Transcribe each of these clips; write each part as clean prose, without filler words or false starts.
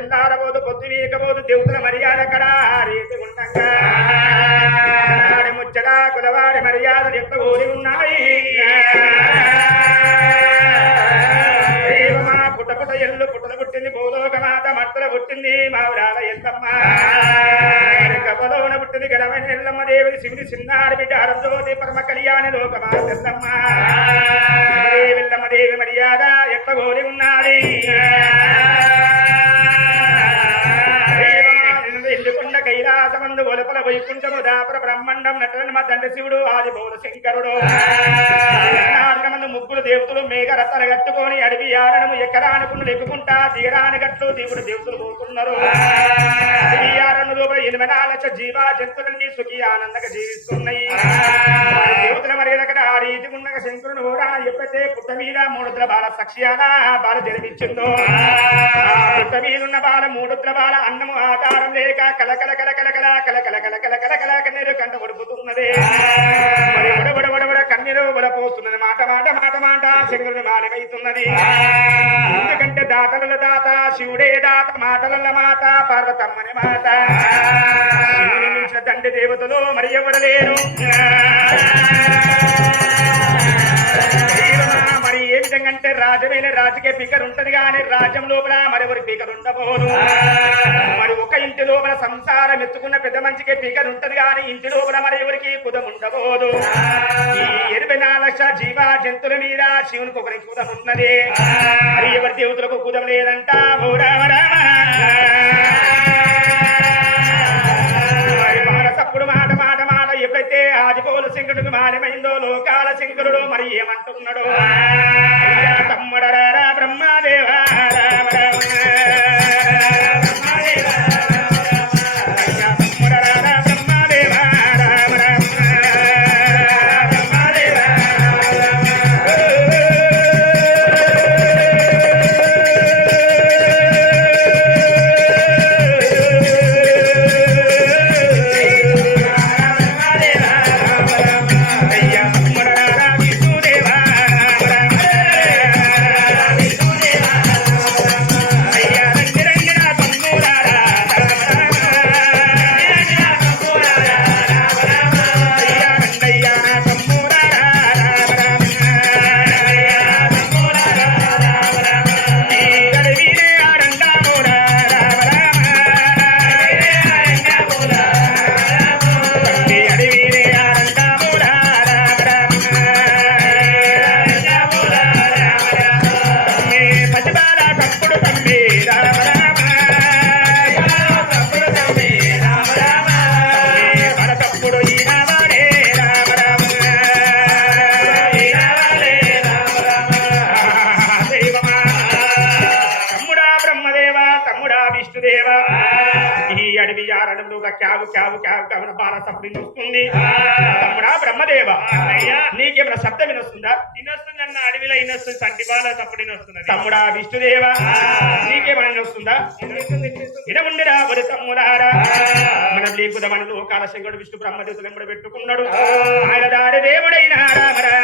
తెల్లారబోదు పొద్దు వీకపోదు దేవతల మర్యాద అక్కడ రీతి ఉండగా ముచ్చట కులవారి మర్యాదలు ఎంత ఊరి ఉన్నాయి పుట్ట ఎల్లు పుట్టలు పుట్టింది భూలోక మాత మట్టలు పుట్టింది మావురాల ఎల్లమ్మ కపలోన పుట్టింది గడమైన ఎల్లమ్మ దేవి శివుని చిన్నారి బిడ్డ అరజ్యోతి పరమ కళ్యాణి లోకమాత ఎల్లమ్మ ఎల్లమ్మ దేవి మర్యాద ఎట్ల గోరి ఉన్నది ఇల్లుకొండ కైలాసమందు ఒలపల వైకుంఠము దాపర బ్రహ్మాండం నటన దండ శివుడు ఆది బౌల శంకరుడు ముగ్గురు దేవతలు మేఘ రథాలు కట్టుకొని అడవి ఆరణము ఎకరానుకును ఎక్కుకుంటా దిగరాని గట్లు దేవుడు దేవతలు పోతున్నారు అడవి ఆరణు లోపల 84 లక్షల జీవా జంతువులన్నీ సుఖి ఆనందంగా జీవిస్తున్నాయి దేవతల మర్యాద ఆ రీతి ఉండగా శంకరుడు కూడా ఎప్పుడైతే పుట్ట మీద 3 బాల సక్ష్యాన బాల జన్మించిందో పుట్ట మీద ఉన్న బాల 3 బాల అన్నము ఆధారం లేక కలకల కలకల కలకల కలకల కలకల కన్నీరు కంట ఒడుపుతున్నది కన్నీరు ఒడపోతున్నది మాట మాట మాట మాట శంకరుని మాలమైతున్నది ఎందుకంటే దాతల దాత శివుడే దాత మాటల మాట పార్వతమ్మని మాట శివుని మించిన తండ్రి దేవతలు మరి ఎవరు లేరు మరి ఏ విధంగా అంటే రాజమైన రాజకీయ పీకర్ ఉంటది కానీ రాజ్యం లోపల మరెవరి పీకర్ ఉండబోదు మరి ఒక ఇంటి లోపల సంసారం ఎత్తుకున్న పెద్ద మంచికే పీకర్ ఉంటది కానీ ఇంటి లోపల మరి ఎవరికి కుదం ఉండబోదు ఈ 84 లక్షల జీవా జంతువుల మీద శివునికి ఒకరికి కుదం ఉన్నది మరి ఎవరి దేవతలకు కుదం లేదంట సప్పుడు మాట మాట మాట ఎప్పుడైతే ఆదిపోలు శంకరుడికి మాలమైందో లోకాల శంకరుడు మరి ఏమంటున్నాడు తమ్ముడరా బ్రహ్మదేవా తమ్ముడా బ్రహ్మదేవ నీకేమైనా శబ్దం వినొస్తుందా వినొస్తుందన్న అడవిలో వినొస్తుంది సంటి బాల తప్పుడు వినొస్తుంది తమ్ముడా విష్ణుదేవ నీకేమైనా వినొస్తుందా వినముండిరా ఒరి తమ్ముడారా మనం లేకుదమని లోకాల శంకరుడు విష్ణు బ్రహ్మదేవుడు వెంబడి పెట్టుకున్నాడు ఆయన దారి దేవుడైన రామరా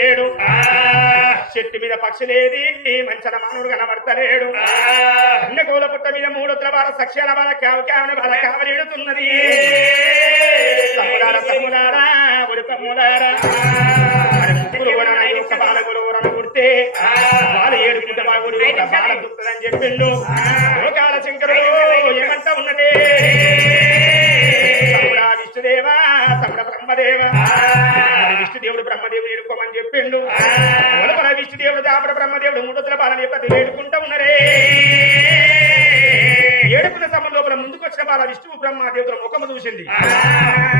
లేడు చెట్టు మీద పక్షులేది మంచన మానవుడు కనబడతలేడు కోల పుట్ట మీద 3 బాల సఖ్యాల బాల కావని బాల కావలేడుతున్నది తమ్ములారా ఒడి తమ్ములారా బాలగురు పుడితే బాల ఏడుకుంటే బాగుడు బాల దుఃఖదని చెప్పిండు లోకాల శంకరుడు ఏమంటా ఉన్నదే తమ్ముడా విష్ణుదేవా తమ్ముడ బ్రహ్మదేవ విష్ణుదేవుడు బ్రహ్మదేవుడు ఏడుకోమని చెప్పిండు లోపల విష్ణుదేవుడు దాపడ బ్రహ్మదేవుడు 3 బాలని చెప్పి ఏడుకుంటా ఉన్నరే ఏడుకున్న సమయం లోపల ముందుకు వచ్చిన బాల విష్ణువు బ్రహ్మదేవుల ముఖము చూసింది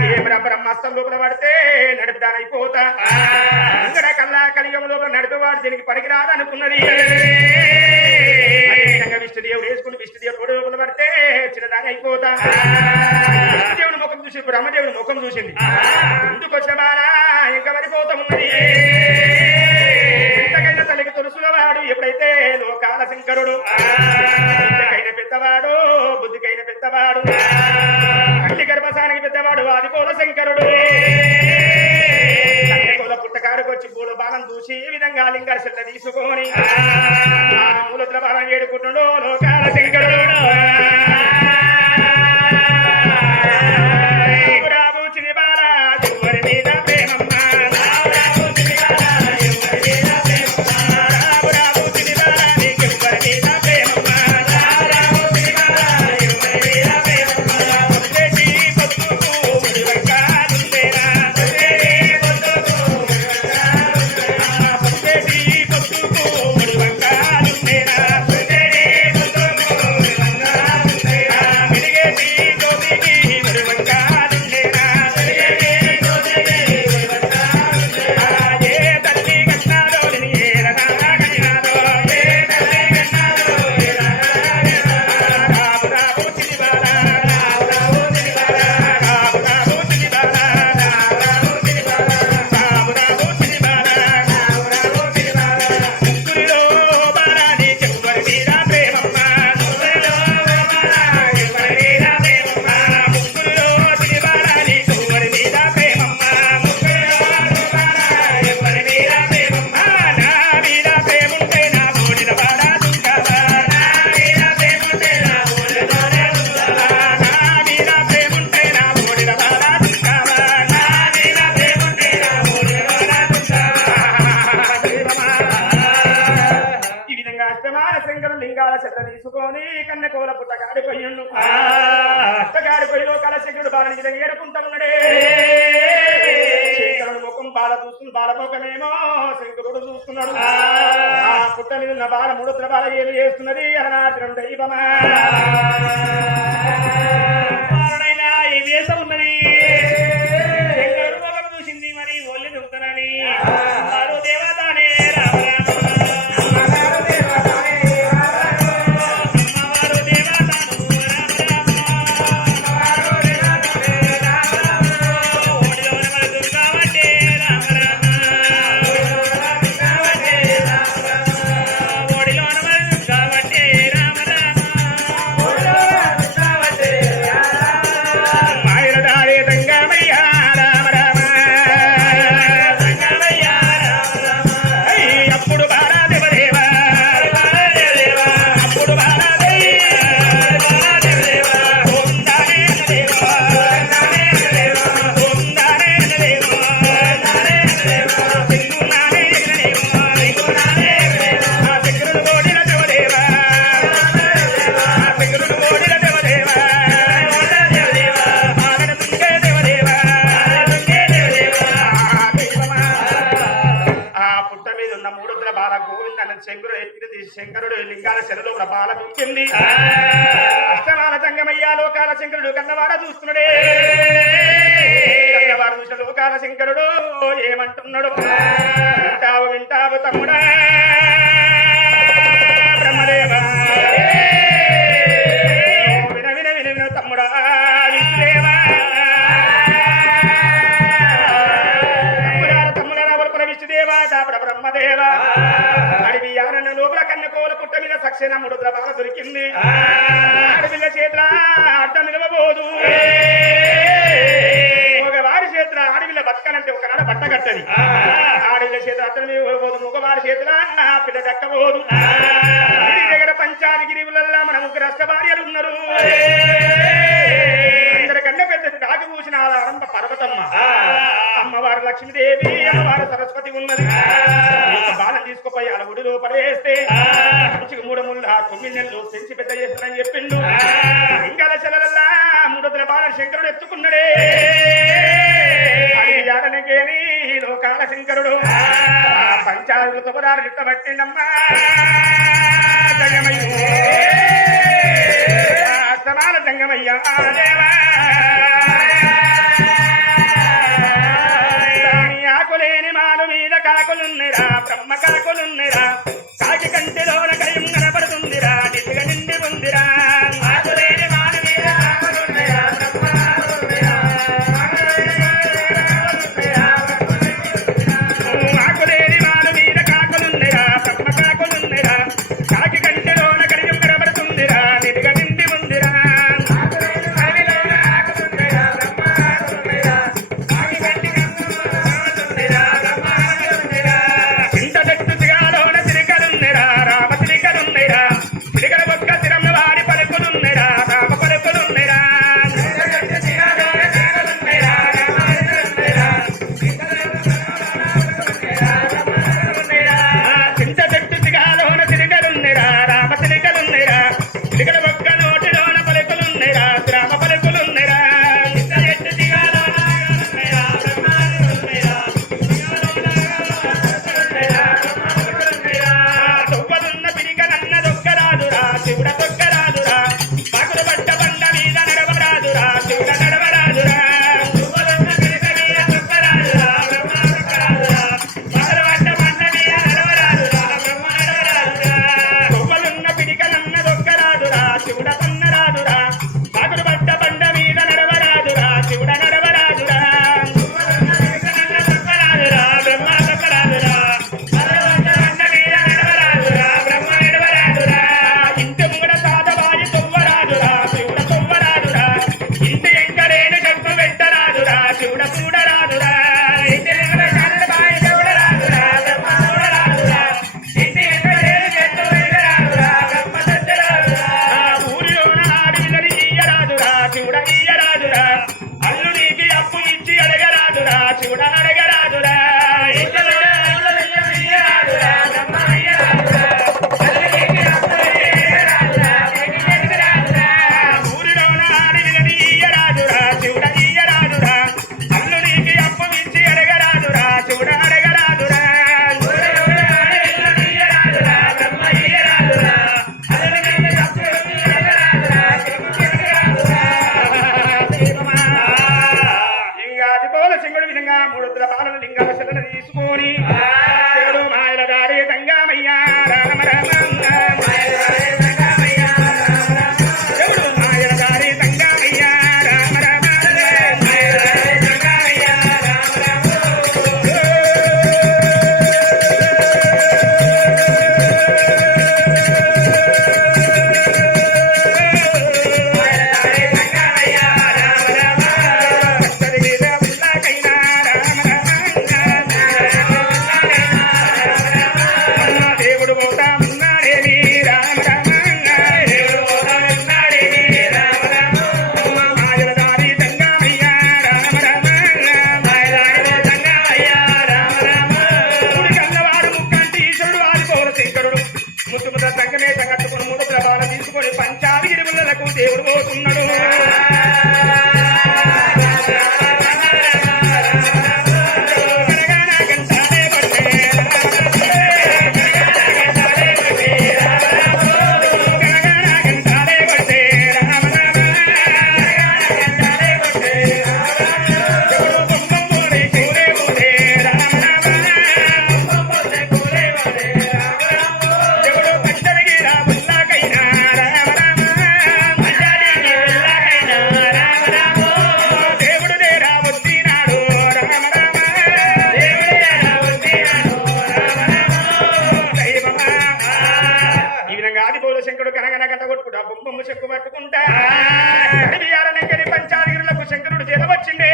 ఏ బ్రహ్మాస్తం లోపల పడితే నడుపుదానైపోతా ఇక్కడ కల్లా కలియుగం లోపల నడిపేవాడు దీనికి పనికిరాదు అనుకున్నది విష్ణుదేవుడు వేసుకుని విష్ణుదేవుడు లోపల పడితే చిన్నదాని అయిపోతా విష్ణుదేవుని ముఖం చూసి బ్రహ్మదేవుని ముఖం చూసింది ముందుకు వచ్చిన బాల ఇంకా పడిపోతా ఉన్నది ఎంతకైనా తల్లికి తులసులవాడు ఎప్పుడైతే లోకాల శంకరుడు పెద్దవాడు బుద్ధికైన పెద్దవాడు అట్టి గర్భసానికి పెద్దవాడు ఆదికోల శంకరుడు పుట్టకాడుకు వచ్చి పూల బాణం చూసి ఈ విధంగా లింగాల చెట్ల తీసుకొని మూలతుల బాణం ఏడుకుంటున్నాడు లోకాల శంకరుడు లింగాల చెట్ల తీసుకొని కన్నెకోల పుట్టగాడి పొయ్యిండు పుట్టగాడి పొయ్యి లోకాల శంకరుడు బాలని విధంగా ఏడుకుంటా ఉన్నాడే శంకరుడు ముఖం బాల చూస్తుంది బాల ముఖమేమో శంకరుడు చూస్తున్నాడు ఆ పుట్ట మీద ఉన్న బాల 3 బాల ఏమి చేస్తున్నది అనాథరం దైవమా ఈ వేషం ఉన్నది శంకరుడు ముఖం చూసింది మరి ఒళ్ళు చూస్తానని దేవతానే శంకరుడు లింగాల చెరలో బాల దుఃఖింది అష్టమాల జంగమయ్యా లోకాల శంకరుడు కన్నవాడ చూస్తున్నాడే కన్నవాడు చూసిన లోకాల శంకరుడు ఏమంటున్నాడు వింటావు తమ్ముడా బ్రహ్మదేవ విన తమ్ముడా విష్ణుదేవా తమ్ముడా విష్ణుదేవా దాపడ బ్రహ్మదేవ అడవి ఆనన్న లోపల కన్నెకోల పుట్ట మీద సక్షణ 3 బాల దొరికింది ఆడపిల్ల చేతుల అడ్డ నిలవబోదు ఒక వారి చేతుల ఆడపిల్ల బతకాలంటే ఒకనాడ బట్ట కట్టది ఆడవి ఆడపిల్ల చేతులు అతని మీద పోదు మగవారి చేతుల పిల్ల దక్కబోదు దగ్గర పంచాదిగిరివులల్లా మన ముగ్గురు అష్ట భార్యలు ఉన్నారు అందరికన్నా పెద్ద దాగి పూసిన ఆధారంభ పర్వతమ్మ అమ్మవారు లక్ష్మీదేవి అమ్మవారు సరస్వతి ఉన్నది బాలం తీసుకుపోయి అలా గుడి లోపల వేస్తే మంచిగా 3 ముళ్ళు 9 నెలలు పెంచి పెద్ద చేస్తానని చెప్పిండు ఇంకా చెల్లెల్లా 3 బాలం శంకరుడు ఎత్తుకున్నాడే జాడనకేని లోకాల శంకరుడు పంచాదులతో ఇట్ట పట్టిండమ్మా సమాన జంగమయ్యా ఆకులేని మాలు మీద కాకులున్నరా బ్రహ్మ కాకులున్నరా కాకి కంటిలోన కయం కనపడుతుందిరా నిండుగా నిండి ఉందిరా ఆకులేని మాలు మీద కాకులున్నరా ఆకులేని మాలు మీద కాకులున్నరా బ్రహ్మ కాకులున్నరా కాకి కంటిలోన కయం కనపడుతుందిరా నిండుగా నిండి ఉందిరా దేవుడు పోతున్నాడు శంకరుడు కనగన గంట కొట్టుకుంటా బొమ్మ చెక్కు పట్టుకుంటా పంచాదిగురులకు శంకరుడు చేత వచ్చిండే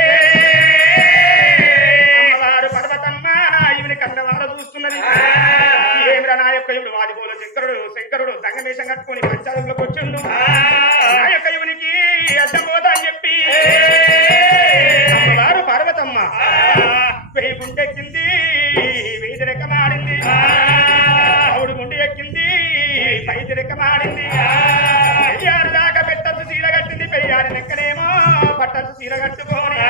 అమ్మవారు పర్వతమ్మ ఈవిని కన్నవా శంకరుడు సంగమేశం కట్టుకుని పంచాలంలోకి వచ్చిండు. నా యొక్క యువనికి అడ్డం పోతా అని చెప్పి అమ్మవారు పార్వతమ్మ వెయ్యి గుండె ఎక్కింది, వీధి రెక్కమాడింది. ఆవుడు గుండె ఎక్కింది, పైది రెక్కమాడింది. పెయ్యారు దాకా పెట్టచ్చు చీర కట్టింది, పెయ్యారి లెక్కనేమో పట్టచ్చు చీర కట్టుకొని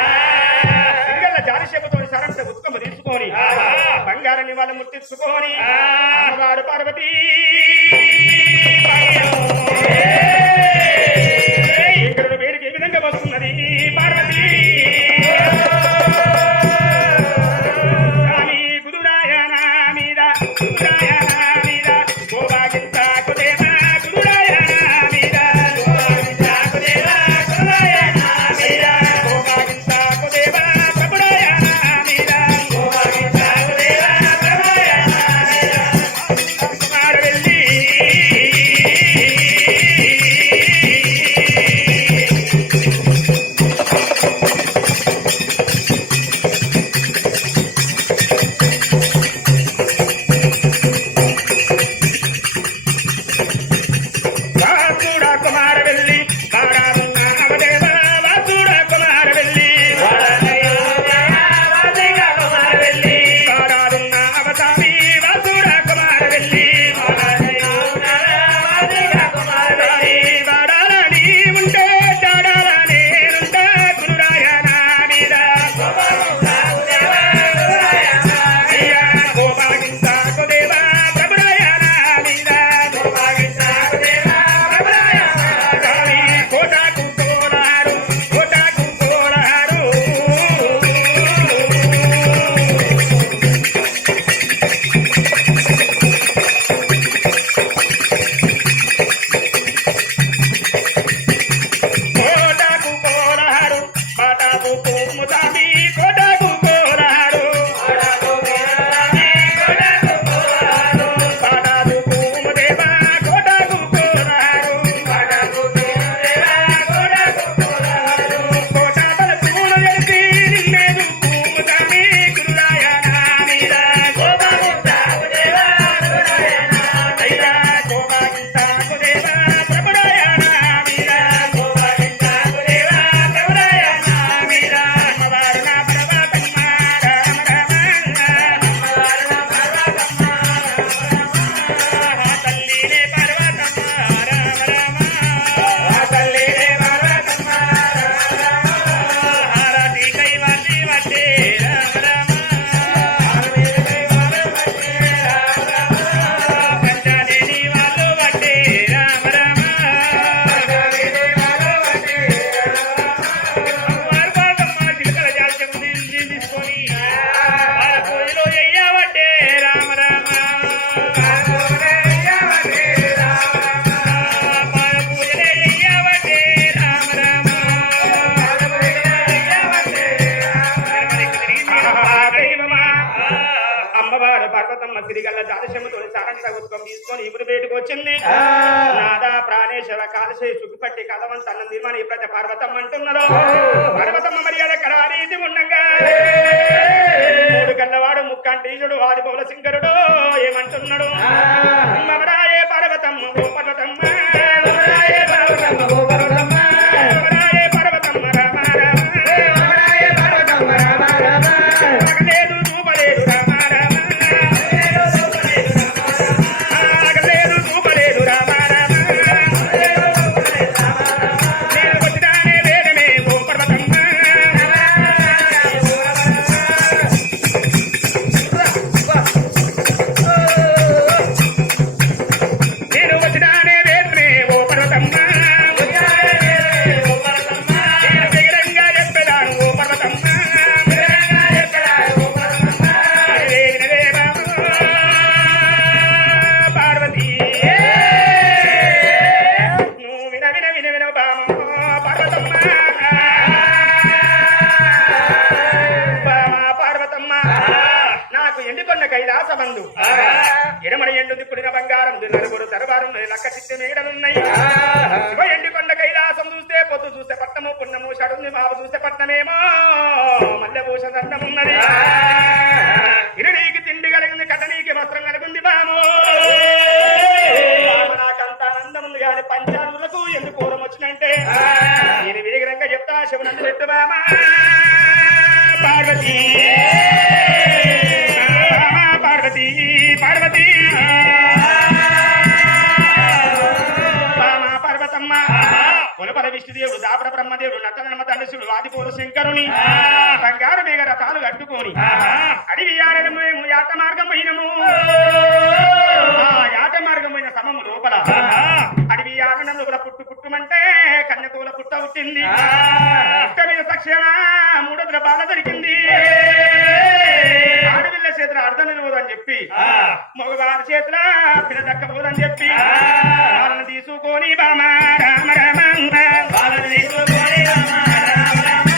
సిరిగల్ల జాలి చెబుతోని సరంత ఉత్కమ తీసుకొని బంగారాన్ని వాళ్ళు ముట్టించుకొని అమ్మవారు పార్వతీ ఇక్కడ వేడికి ఏ విధంగా వస్తున్నది పార్వతీ గురురాయనా మీద గురురాయనా మీద గోవాగింత కుదేవా గురురాయనా మీద గోవాగింత కుదేవా గురురాయనా మీద గోవాగింత కుదేవా ప్రభురాయనా మీద గోవాగింత కుదేవా ప్రభురాయనా మీద కుమార వెళ్ళి వాసుడా కుమార వెళ్ళి బారామున్న అవదేవ వాసుడా కుమార వెళ్ళి కుమార వెళ్ళి బారారున్న అవసామి వాసుడా కుమార వెళ్ళి వాడాలని ఉంటే చాడాలని ఉంటే గురురాయనా మీద అయ్యా గోపాగింత కుదేవా ప్రభురాయనా మీద కోటాకు కోలారు కోటాకు కోలారు కోటాకు కోలారు పాటాకు ముసామి కోటాకు కోలారు పాటాకు ముదేవా కోటాకు కోలారు కోటాబల పూలు ఎత్తి నిన్నేదు పూముసామి గురురాయనా మీద అయ్యా గోపాగింత కుదేవా ప్రభురాయనా మీద అమ్మవారు నా పర్వతమ్మ రామ రామ తల్లినే పర్వతమ్మ రామ రామ హారతి కైవాసి వట్టే రామ రామ పంచాదేని వాళ్ళు వట్టే రామ రామ అమ్మవారు పాదమ్మ చిలకల జాల్యం తీసుకొని వాళ్ళ పూజలో ఎయ్యవట్టే రామ రామ పాద పూజలే ఎయ్యవట్టే రామ రామ దైవమా అమ్మవారు పర్వతమ్మ సిరిగల్ల జాలశముతో సారంత ఉత్కం తీసుకొని ఇప్పుడు బయటకు వచ్చింది. నాదా ప్రాణేశ్వర కాలశే సుఖపట్టి కథవంత అన్న నిర్మాణం ఎప్పుడైతే పార్వతమ్మ అంటున్నారో పర్వతమ్మ మర్యాద కరారీతి ఉండగా మూడు కళ్ళవాడు ముక్కంటీశుడు ఆదిపౌల శంకరుడు ఏమంటున్నాడు? మమరాయే పర్వతమ్మ ఓ పర్వతమ్మ మమరాయే పర్వతమ్మ ఓ పర్వతమ్మ మమరాయే పర్వతమ్మ రామ రామ ఆగలేదు చూపలేదు రామ రామ ఆగలేదు చూపలేదు రామ రామ నేను వచ్చినానే వేగమే ఓ పర్వతమ్మ నేను వచ్చినానే వేగమే ఓ పర్వతమ్మ నేను బహిరంగా చెప్పేదాను ఓ పర్వతమ్మ పార్వతీ నువ్వు విన విన విన విన బామ పార్వతమ్మ పార్వతమ్మ నాకు ఎండికొన్న కైలాసమందు ఎడమడ ఎండు దిక్కుడిన బంగారం నలుగురు దర్బారు లక్క చిత్తి మేడలున్నాయి. శివ ఎండికొండ కైలాసం చూస్తే పొద్దు చూస్తే పట్టము పున్నము షడుంది మావ చూస్తే పట్టణమేమో మల్లెపూస దండమున్నది. ఇరునీకి తిండి కలిగింది కటనీకి వస్త్రం కలిగింది బామో నన్ను పెట్టు బామా పార్వతి పార్వతి పార్వతి బామా పార్వతమ్మ కొలపల విష్ణుదేవుడు దాపర బ్రహ్మదేవుడు నటనమ ధనుసుడు ఆదిపూరు శంకరుని బంగారు మేఘ రథాలు కట్టుకొని అడివి ఆరడమేము యాత మార్గమైనము యాత మార్గమైన సమము లోపల అడివి ఆరణం లోపల పుట్టు పుట్టుమంటే కన్యకూల పుట్ట పుట్టింది పుట్ట మీద తక్షణ మూడొద్దుల బాల దొరికింది ఆడపిల్ల చేతుల అర్థం నిలవదని చెప్పి మగవారి చేతుల పిల్ల దక్కపోదని చెప్పి వాళ్ళని తీసుకొని బామా రామ రామ వాళ్ళని తీసుకొని రామ రామ రామ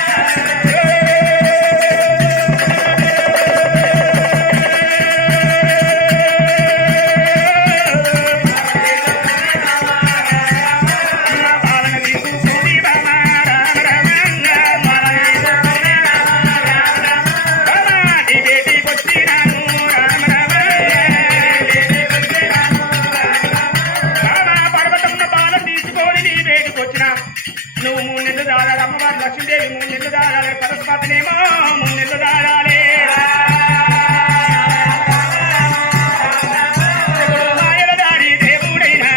నువ్వు 3 నెలలు దాడాలి అమ్మవారు లక్ష్మీదేవి 3 నెలలు దాడాలి సరస్వతినేమో 3 నెలలు దాడాలి మాయలదారి దేవుడైనా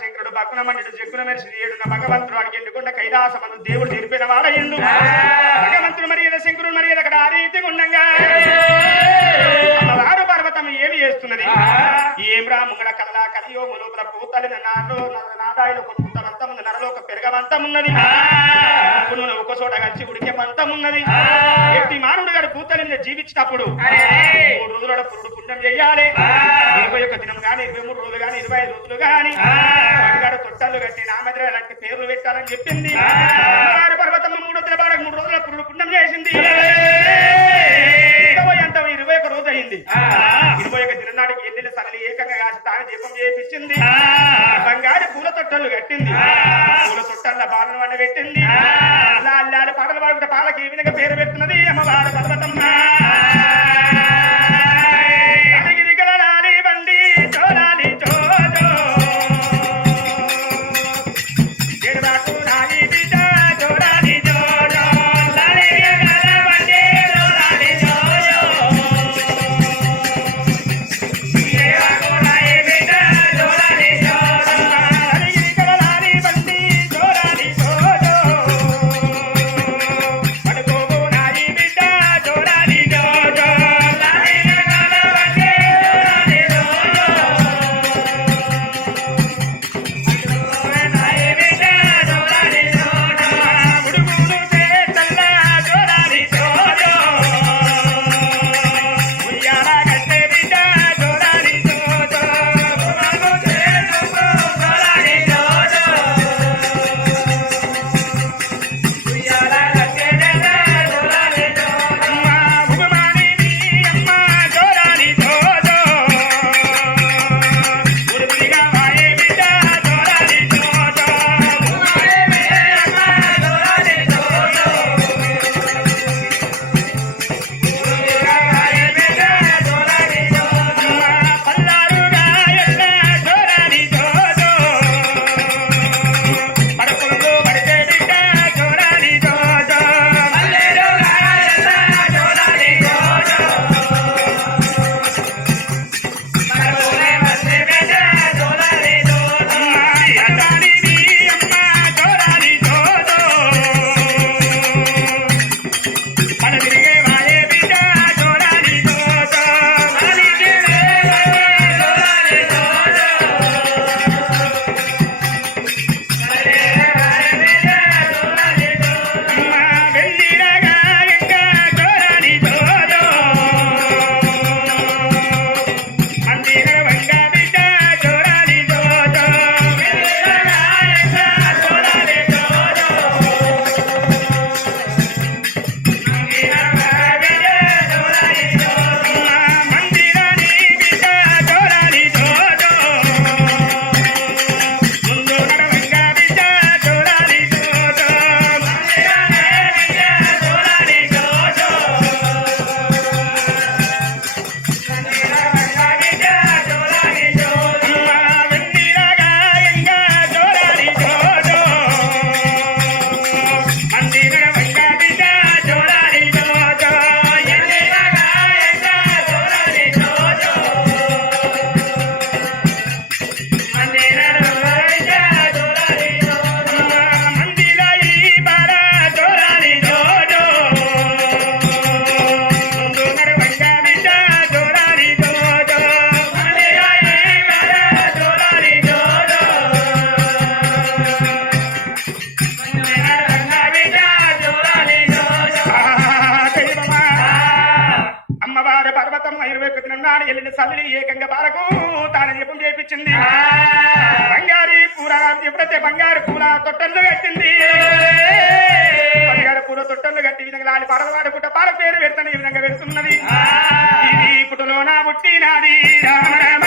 శంకరుడు భగ్నమణిడు జగ్గున మెరిసి ఏడున్న భగవంతుడు అడిగెండుకుండా కైలాసమందు దేవుడు తెలిపిన వాడయిండు భగవంతుడు మర్యాద శంకరుడు మర్యాద అక్కడ ఆ రీతిగా ఉండగా అమ్మవారు పర్వతం ఏమి చేస్తున్నది ఏం రా ముంగడ కల్లా కలియోము లోపల పూతలిన నాదాయిలో ఒక పూతలంతం ఉంది నరలో ఒక పెరగవంతం ఉన్నది ఒక చోట కలిసి ఉడికే పంతం ఉన్నది ఎట్టి మానవుడు గారు పూతలి మీద జీవించినప్పుడు 3 రోజుల పురుడు పుణ్యం చెయ్యాలి 21 దినం గాని 23 రోజులు గాని 25 రోజులు గాని తొట్టాలు కట్టి నా మెదర లాంటి పేర్లు పెట్టాలని చెప్పింది పర్వతం 3 రోజుల పురుడు పుణ్యం చేసింది ఎంత 21 రోజు అయింది 21 దినాడికి ఎన్నెల సరళి ఏకంగా కాసి తాను దీపం చేయించింది బంగారు పూల తొట్టలు కట్టింది పూల తొట్టల బాలను వండ పెట్టింది అల్లాలి పాటలు పాడుకుంటే పాలకి ఈ విధంగా పేరు పెడుతున్నది అమ్మవారు పర్వతమ్మ తాను వెళ్ళిన సల్లిని ఏకంగా బాలకు తాను జపం చేయించింది. బంగారు పూల ఎప్పుడైతే బంగారు పూల తొట్టెలు కట్టింది. బంగారు పూల తొట్టెలు కట్టి విధంగా లాలి పాటలు పాడుకుంటా పాల పేరు పెడతాను ఈ విధంగా పెడుతున్నది. ఇది పుట్టులోన పుట్టినది రామ రామ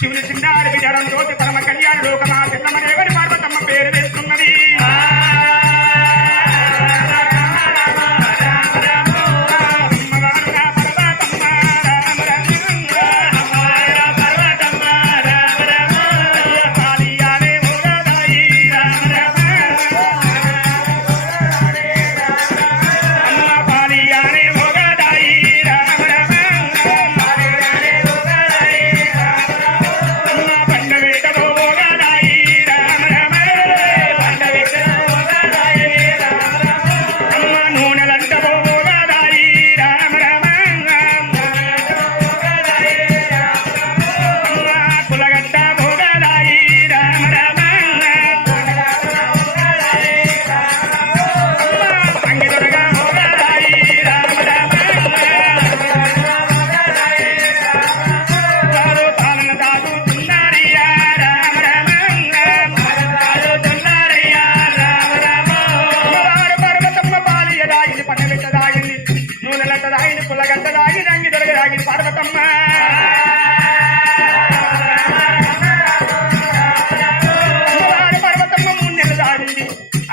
శివుని చిన్నారి విజయం జ్యోతి పరమ కళ్యాణ లోకమా పిల్లమనేవని పార్వతమ్మ పేరు వేస్తున్నది.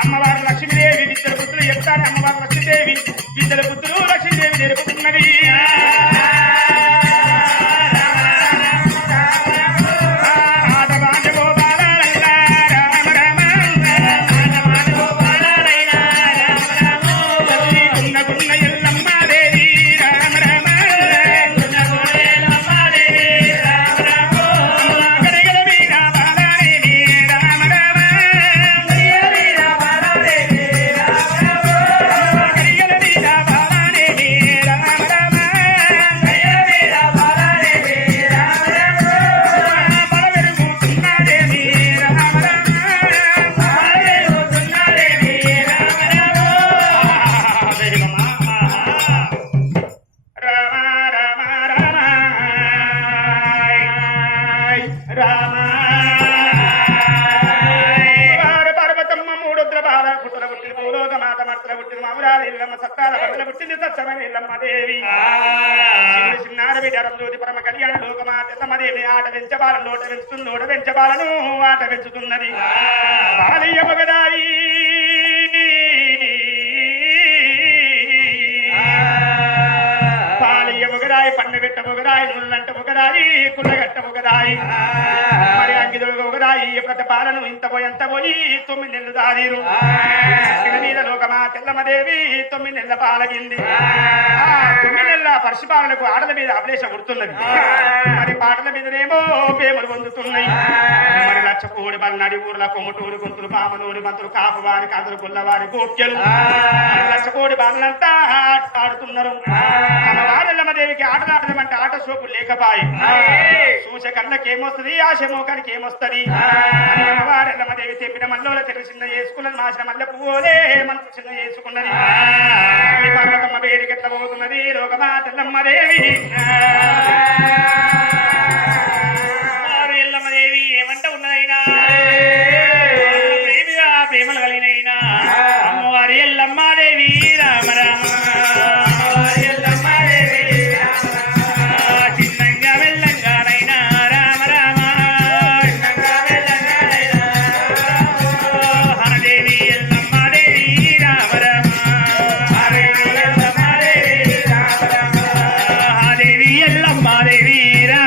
అమ్మవారు లక్ష్మీదేవి ఇద్దరు పుత్రులు చెప్తారు. అమ్మవారు లక్ష్మీదేవి ఇద్దరు పుత్రులు లక్ష్మీదేవి జరుపుతున్నది. దేవి చిన్నార బిడ్డ జ్యోతి పరమ కళ్యాణ లోకమా తెల్లమదేవి ఆట పెంచబాలను నోట పెంచుతుంది నోట పెంచబాలను ఆట పెంచుతున్నది. బాలయ్య మొగదాయి బాలయ్య మొగదాయి పండగట్ట మొగదాయి నూనెలంట మొగదాయి కుల్లగట్ట మొగదాయి మరి అంగిదుడుగా మొగదాయి ప్రతి పాలను ఇంత పోయి 9 నెలలు దాదీరు మీద లోకమా తెల్లమదేవి 9 నెలల పాలగింది. 9 నెలల పరశుపాలకు ఆటల మీద అభిలేషం ఉడుతున్నది. మరి పాటల మీదనేమో పేమలు పొందుతున్నాయి. మరి లచ్చపూడి బల్లడి ఊర్ల కొమ్మటూరు గొంతులు పామనూరి మంతులు కాపువారి కాదులు గుల్లవారి గోప్యలు లచ్చపూడి బాలంతా ఆడుతున్నారు. అమ్మవారెల్లమ్మదేవికి ఆటలాడడం అంటే ఆట సోపు లేకపాయి. చూసే కళ్ళకేమొస్తుంది ఆశ మోకానికి ఏమొస్తుంది. అమ్మవారెల్లమ్మదేవి చెప్పిన మల్లోల తెలు చిన్న చేసుకున్నది మాసిన మల్లె పువ్వులే మనసు చిన్న చేసుకున్నది. పర్వతమ్మ వేడికెట్ల పోతున్నది లోకమా తెల్లమ్మదేవి. ఎల్లమ్మదేవి ఏమంట ఉన్నదైనా ప్రేమలు కలిగినైనా అమ్మవారి ఎల్లమ్మదేవి రామ రామ చిన్నంగా వెళ్ళంగానైనా రామ రామ హరదేవి ఎల్లమ్మదేవి రామ రామ హరదేవి ఎల్లమ్మదేవి రామ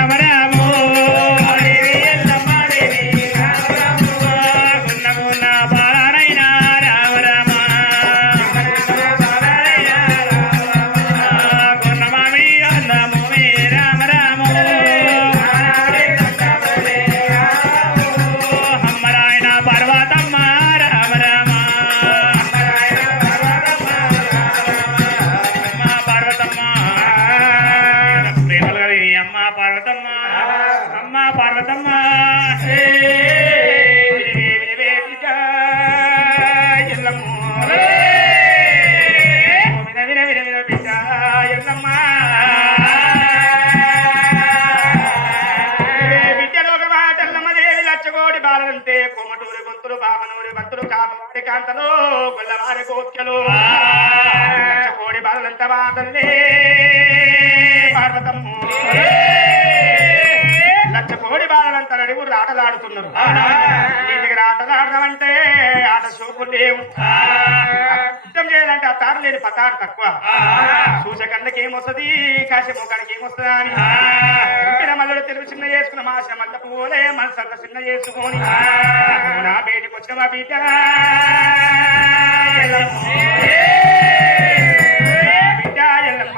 వాడి కాంతలు గొల్లవారి కోత్యలు కోడి బాలంత వాదల్లే పార్వతమ్మ లక్ష కోడి బాలంత నడుగురు ఆటలాడుతున్నారు నీ దగ్గర ఆటలాడదామంటే ఆట చూపులు లేవు యుద్ధం చేయాలంటే ఆ తాడు లేని పతాడు తక్కువ సూచకళ్ళకి ఏమొస్తుంది కాశముఖానికి ఏమొస్తుందా అని చెప్పిన మల్లడు తెలుగు చిన్న చేసుకున్న మాసిన మల్ల పోలే మనసంత చిన్న చేసుకొని నా బయటకు వచ్చిన మా బిడ్డ బిడ్డ ఎల్లమ్మ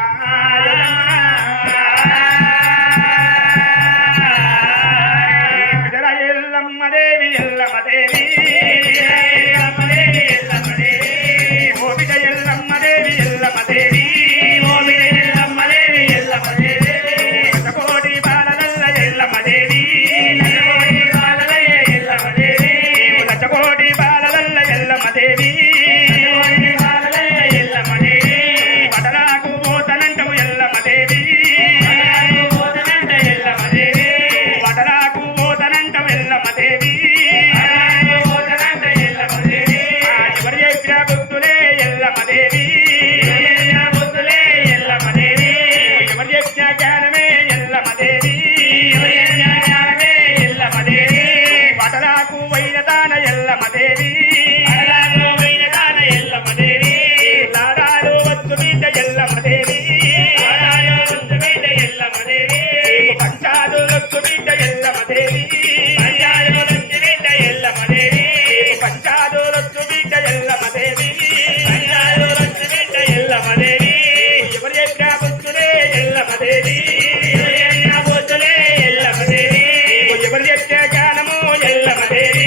ఎల్లమ్మ దేవి ఎల్లమ్మ దేవి ఓ బిడ్డ ఎల్లమ్మ దేవి ఎల్లమ్మ దేవి ఓ బిడ్డ ఎల్లమ్మ దేవి ఎల్లమ్మ దేవి కోటి బాలలల్ల ఎల్లమ్మ దేవి కోటి బాలలల్ల ఎల్లమ్మ దేవి కోటి బాలలల్ల ఎల్లమ్మ దేవి కోటి బాలలల్ల ఎల్లమ్మ దేవి పటరాకు పోతనంటవు ఎల్లమ్మ దేవి పోతనంట ఎల్లమ్మ దేవి పటరాకు పోతనంటవు ఎల్లమ్మ దేవి పోతనంట ఎల్లమ్మ దేవి ఎవరు చెప్పిన బుద్ధులే ఎల్లమ్మ దేవి బుద్ధులే ఎల్లమ్మ దేవి ఎవరు చెప్పిన జ్ఞానమే ఎల్లమ్మ దేవి ఎవరు చెప్పిన జ్ఞానమే ఎల్లమ్మ దేవి పటరాకు వైన దాన ఎల్లమ్మ దేవి పటరాకు వైన దాన ఎల్లమ్మ దేవి లాడాలు వద్దు బిడ్డ ఎల్లమ్మ దేవి లాడాలు వద్దు బిడ్డ ఎల్లమ్మ దేవి పంచాలు వద్దు బిడ్డ ఎల్లమ్మ దేవి పంచాలు వద్దు బిడ్డ ఎల్లమ్మ దేవి పంచాలు వద్దు బిడ్డ ఎల్లమ్మ దేవి పంచాలు వద్దు బిడ్డ ఎల్లమ్మ దేవి ఎవరు చెప్పిన బుద్ధులే ఎల్లమ్మ దేవి ఎవరు చెప్పిన బుద్ధులే ఎల్లమ్మ దేవి ఎవరు చెప్పిన జ్ఞానము ఎల్లమ్మ దేవి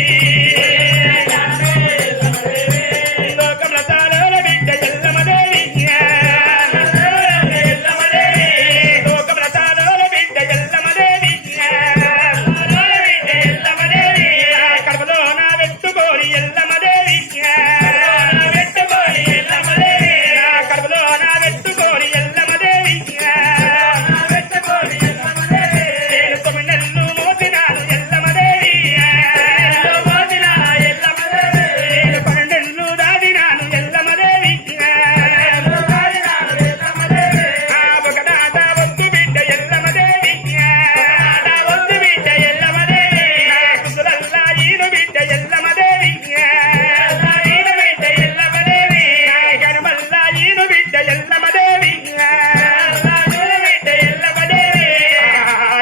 లోకంలో తాళాల బిడ్డ ఎల్లమ్మ దేవి ఎల్లమ్మ దేవి లోకంలో తాళాల బిడ్డ ఎల్లమ్మ దేవి ఎల్లమ్మ దేవి కడుపులో నా వెట్టుకోరి ఎల్లమ్మ దేవి వెట్టుకోరి ఎల్లమ్మ దేవి కడుపులో నా వెట్టుకోరి ఎల్లమ్మ దేవి వెట్టుకోరి ఎల్లమ్మ దేవి నేను 9 నెలలు మోసినాను ఎల్లమ్మ దేవి మోసిన ఎల్లమ్మ దేవి నేను 12 నెలలు దాదినాను ఎల్లమ్మ దేవి దాదినాను ఎల్లమ్మ దేవి ఒక నాట వద్దు బిడ్డ ఎల్లమ్మ దేవి నాట వద్దు బిడ్డ ఎల్లమ్మ దేవి కుదులల్లా ఈను బిడ్డ ఎల్లమ్మ దేవి ఈను బిడ్డ ఎల్లమ్మ దేవి గనుమల్లా ఈను బిడ్డ ఎల్లమ్మ దేవి ఈను బిడ్డ ఎల్లమ్మ దేవి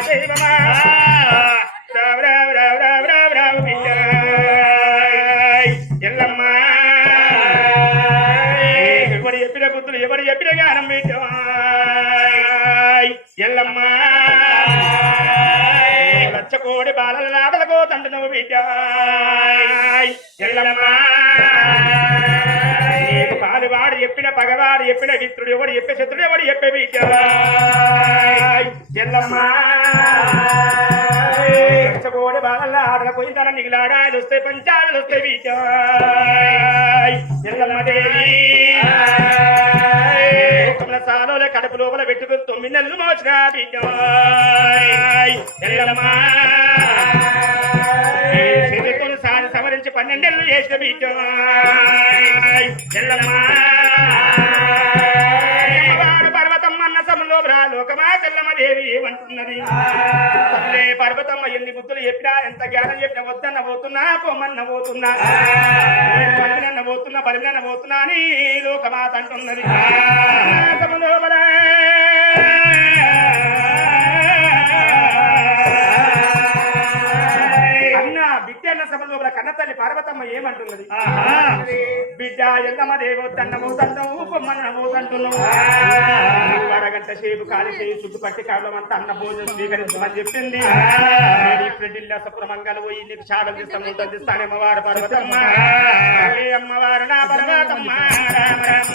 దైవమా రావ రావ రావ రావ రావ రావ బిడ్డ ఎల్లమ్మ ఎవరు చెప్పిన బుద్ధులు ఎవరు చెప్పిన జ్ఞానం బిడ్డ ఎల్లమ్మ లచ్చ కోడి బాలల నాటలకు తండ్రి బిడ్డ ఎల్లమ్మ నీకు పాలువాడు చెప్పిన పగవాడు చెప్పిన మిత్రుడు ఎవడు చెప్పే శత్రుడు ఎవడు చెప్పే బిడ్డ ఎల్లమ్మ లచ్చ కోడి బాలల ఆటలకు పోయిన నిగిలాడాలు వస్తాయి పంచాలు వస్తాయి బిడ్డ ఎల్లమ్మ దేవి సాలోల కడుపు లోపల పెట్టుకుని 9 నెలలు మోచిన బిడ్డ ఎల్లమ్మ శరీరంతో సారి సమరించి 12 నెలలు చేసిన బిడ్డ ఎల్లమ్మ పర్వతమ్మ అన్న సమలో లోకమా ఎల్లమ్మ దేవి ఏమంటున్నది తల్లే పర్వతమ్మ ఎన్ని బుద్ధులు చెప్పినా ఎంత జ్ఞానం చెప్పినా వద్దన్న పోతున్నా పొమ్మన్న పోతున్నా బలినన్న పోతున్నా బలినన్న పోతున్నా అని లోకమాత అంటున్నది అన్న బిడ్డ అన్న సభ లోపల కన్న తల్లి పార్వతమ్మ ఏమంటున్నది బిడ్డ ఎల్లమ్మ దేవొద్దన్న పోతంటావు పొమ్మన్న పోతంటున్నావు అరగంట సేపు కాలి చేయి చుట్టుపట్టి కావడమంతా అన్న భోజనం స్వీకరించమని చెప్పింది ఇప్పుడు ఢిల్లీ సుప్రమంగలు పోయి నీకు చాడలు తీస్తాం ఉంటుంది అమ్మవారు పర్వతమ్మ అమ్మవారు నా పర్వతమ్మ రామ రామ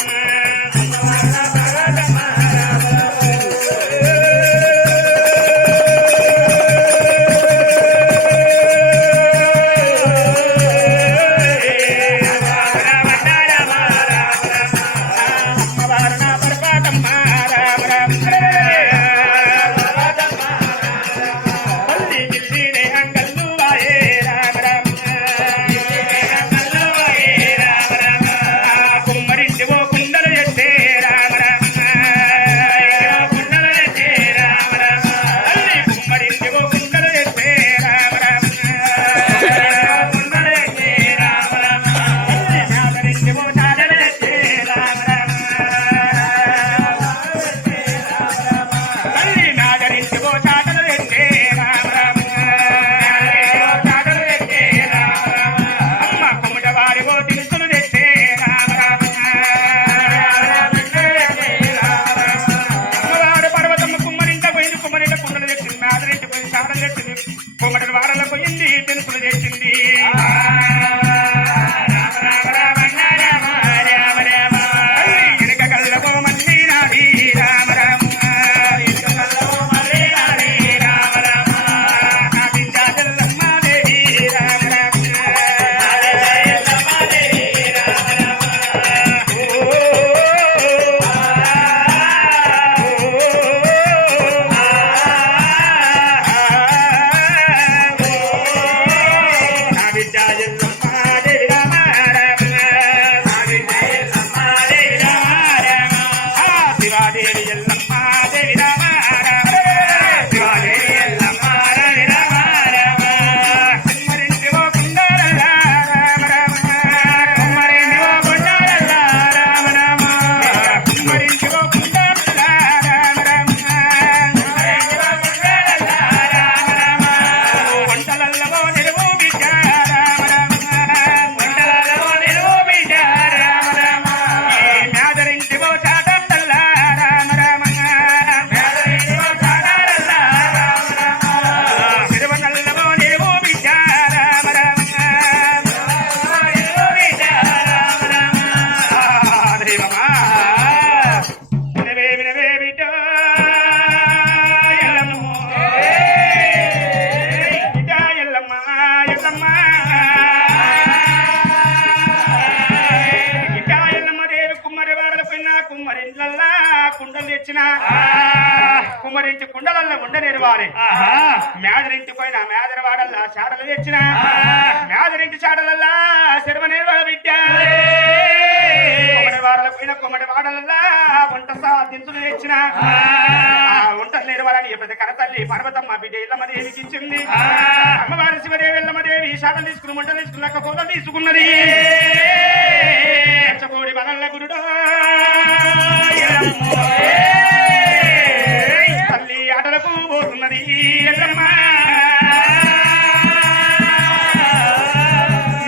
కుండలు తెచ్చిన కుమ్మరింటి కుండలల్లో ఉండలేరు వారే మేదరింటి పోయిన మేదర వాడల్లా చాడలు తెచ్చిన మేదరింటి చాడలల్లా శర్వనే బిడ్డ కొమ్మడి వాడల పోయిన కొమ్మడి వాడలల్లా వంట దించులు తెచ్చిన వంటలు లేరు వాళ్ళని ప్రతి కరతల్లి పర్వతమ్మ బిడ్డ ఇల్లమ్మదేవికి ఇచ్చింది అమ్మవారి శివదేవి ఇల్లమ్మదేవి చాడలు తీసుకుని వంటలు తీసుకున్నాక పొలం తీసుకున్నది కోడి బలల్ల గురుడు తల్లి ఆటలకు పోతున్నది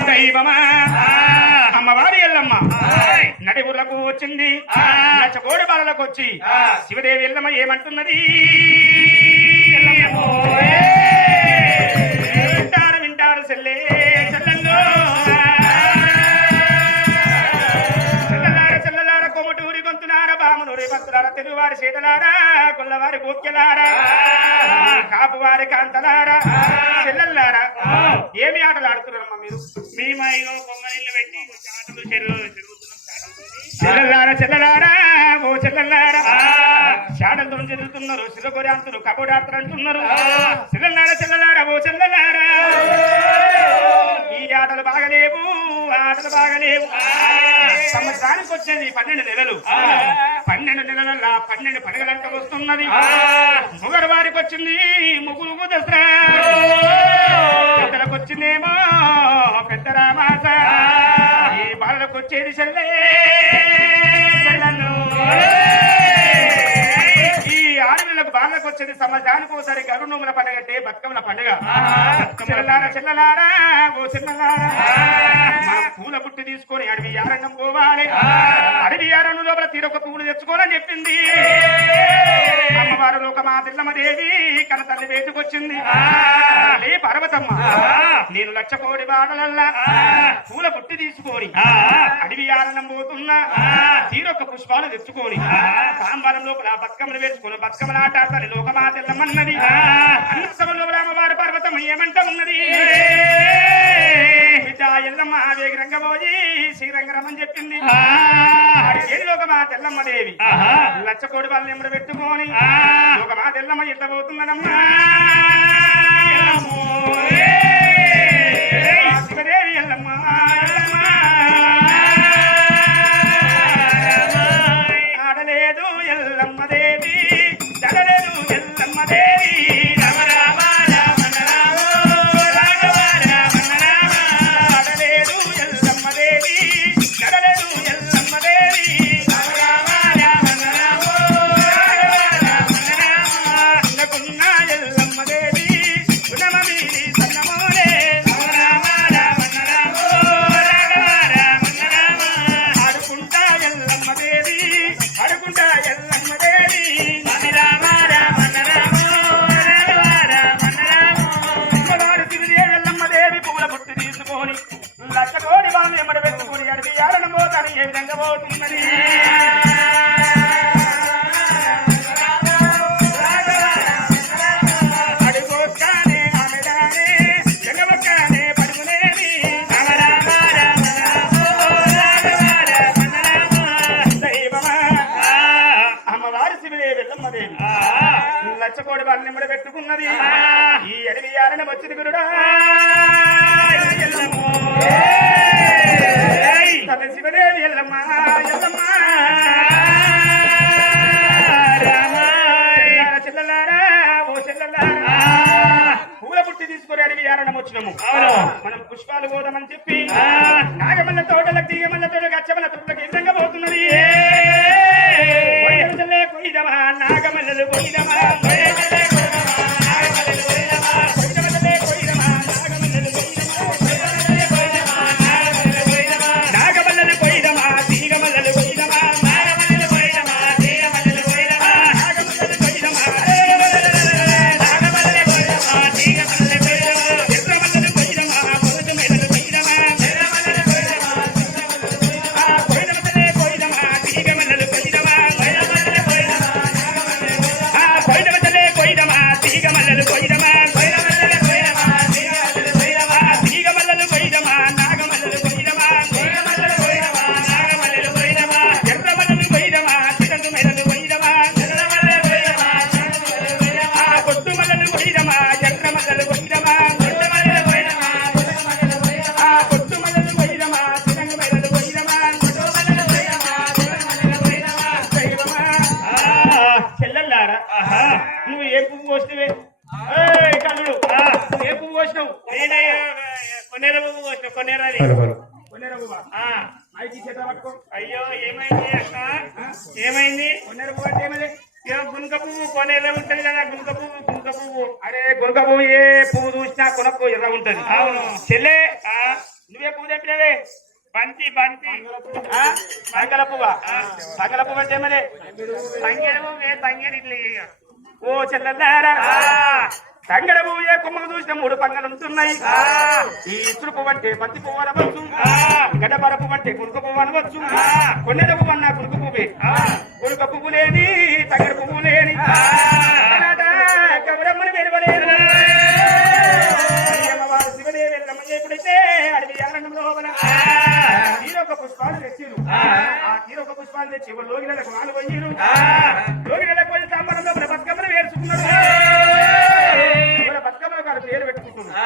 దైవమా అమ్మవారి ఎల్లమ్మ నడి ఊర్లకు వచ్చింది కోడి బలలకు వచ్చి శివదేవి ఎల్లమ్మ ఏమంటున్నది వింటారు వింటారు చెల్లే చెల్లంలో తెలుగువారి సీతలారా కొల్లవారి గోక్యలారా కాపువారి కాంతలారా చెల్లెల్లారా ఏమి ఆటలు ఆడుతున్నారమ్మా మీరు మేము కొమ్మరిల్లు పెట్టి చెల్లెల్లారా చెల్లెలారా ఓ చెల్లెల్లారా చాటలతో జరుగుతున్నారు సిరగోరి అంతులు కబోడి ఆటలు అంటున్నారు చెల్లెల్లారా చెల్లెలారా ఓ చెల్లెల్లారా ఈ ఆటలు బాగలేవు ఆటలు బాగలేవు సంవత్సరానికి వచ్చేది 12 నెలలు 12 నెలల 12 పండుగలంట వస్తున్నది ముగరు వారికి వచ్చింది ముగ్గురు దసరా పెద్దలకు వచ్చిందేమో పెద్ద రామాస ఈ బాలకు వచ్చేది చెల్లె ఈ ఆడపిల్లకు బాలకు వచ్చేది సంవత్సరానికి ఒకసారి గరునూముల పండుగ అంటే బతుకమ్మల పండుగ చెల్లలారా చెల్లలారా ఓ చెల్లలారా పూల బుట్టి తీసుకొని అడవి యారంగం పోవాలి అడవి యారంగం లోపల తీరొక పువ్వులు తెచ్చుకోవాలని చెప్పింది అమ్మవారు లోకమాదిల్లమ్మదేవి కన తల్లి వేటుకొచ్చింది పర్వతమ్మ నేను లచ్చకోడి వాడలల్లా పూల బుట్టి తీసుకొని అడవి యారంగం పోతున్నా తీరొక పుష్పాలు తెచ్చుకొని సాంబారం లోపల బతుకమ్మలు వేసుకొని బతుకమ్మలు ఆటాడతాను లోకమాదిల్లమ్మన్నది సభ లోపల అమ్మవారు పర్వతమ్మ ఏమంటా ఉన్నది ఎల్లమ్మ వేగి రంగమోజీ శ్రీరంగరమని చెప్పింది లోకమా తెల్లమ్మదేవి లచ్చకోడి వాళ్ళని ఎమ్మడ పెట్టుకొని లోకమా తెల్లమ్మ ఇట్లా పోతున్నదమ్మా శివదేవి ఎల్లమ్మ ఆడలేదు ఎల్లమ్మదేవి జడలేదు ఎల్లమ్మదేవి లచ్చకోడి బాను ఎమ్మడ పెట్టుకుని అడిగి యారడం పోతాను ఏ విధంగా పోతున్నది అడుగోస్తానే ఆమెదానే జగవక్కనే పడుకునేది దైవమా అమ్మవారి శివదేవి ఎల్లమ్మదేవి లచ్చకోడి బాను ఎమ్మడ పెట్టుకున్నది ఈ అడవి యారణ వచ్చింది గురుడా శివదేవి ఎల్లమ్మ ఎల్లమ్మ చెల్లలారా ఓ చెల్లలారా పూల పుట్టి తీసుకొని అడిగి యారణం వచ్చినాము మనం పుష్పాలు పోదామని చెప్పి నాగమల్ల తోటలకు తీగమల్ల తోటలకు అచ్చమల్ల తోటలకు ఈ విధంగా పోతున్నది కొయ్యదమా నాగమల్లలు కొయ్యదమా మైకి చేత పట్టుకో. అయ్యో ఏమైంది అక్క ఏమైంది కొన్నేరు పువ్వు అంటే ఏమది? గునుక పువ్వు కొనేలా ఉంటది కదా గునుక పువ్వు అరే గునుక పువ్వు ఏ పువ్వు చూసినా కొనకు ఎర్ర ఉంటది. అవును చెల్లె నువ్వే పువ్వు తెప్పినవే? బంతి తంగల పువ్వా? తంగల పువ్వు అంటే ఏమది? తంగేడు ఇట్లా ఓ చెల్లెల్లారా తంగడ పువ్వు ఏ కొమ్మకు చూసిన 3 పంగలు ఉంటున్నాయి. ఈ ఇసురు పువ్వు అంటే బంతి పువ్వు అనవచ్చు, గడ్డపర పువ్వు అంటే గునుక పువ్వు అనవచ్చు, కొన్నెల పువ్వు అన్న గునుక పువ్వే. గునుక పువ్వు లేని తంగడ పువ్వు లేని గౌరమ్మని వెలువలేదు. అమ్మవారు శివదేవి వెళ్ళమ్మ ఎప్పుడైతే అడవి ఆనందం లోపల తీరొక పుష్పాలు తెచ్చిరు. ఆ తీరొక పుష్పాలు తెచ్చి లోగిలకు వాళ్ళు పోయిరు. లోగిలకు పోయి సంబరం లోపల బతుకమ్మను వేర్చుకున్నాడు. బతుకమ్మలు కాదు పేరు పెట్టుకుంటున్నారు.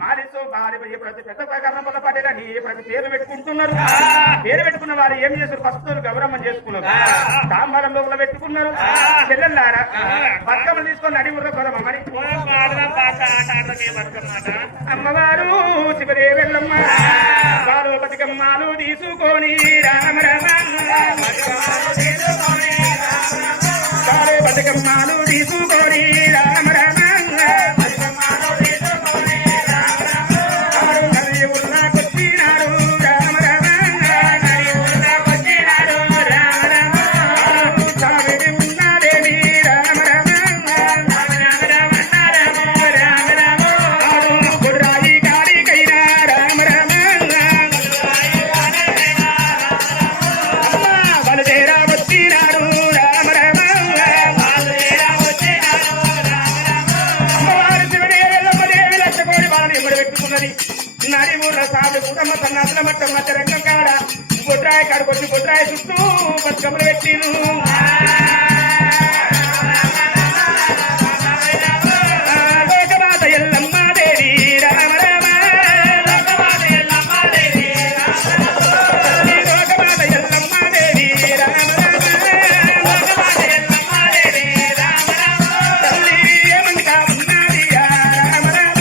మారితో భార్య ప్రతి పెద్ద ప్రకారం వల్ల పడేదని ప్రతి పేరు పెట్టుకుంటున్నారు. పేరు పెట్టుకున్న వారు ఏం చేశారు? ఫస్ట్ గౌరమ్మని చేసుకున్నారు. సాంబారం లోపల పెట్టుకున్నారు. చెల్లెల్లారా బతుకమ్మలు తీసుకొని అడిగి కొరమ్మ మరి అమ్మవారు శివదేవి వెళ్ళమ్మ వారు బతుకమ్మలు తీసుకొని రామ రామ బతుకమ్మలు తీసుకొని రామ రామ బొడ్రాయి కాడుకొచ్చి బొడ్రాయి చుట్టూ బతుకమ్మలు పెట్టిరు. లోకమాత ఎల్లమ్మ దేవి రామ రామ లోకమాత ఎల్లమ్మ దేవి రామ తల్లి ఏమంటా ఉన్నది రామ రామ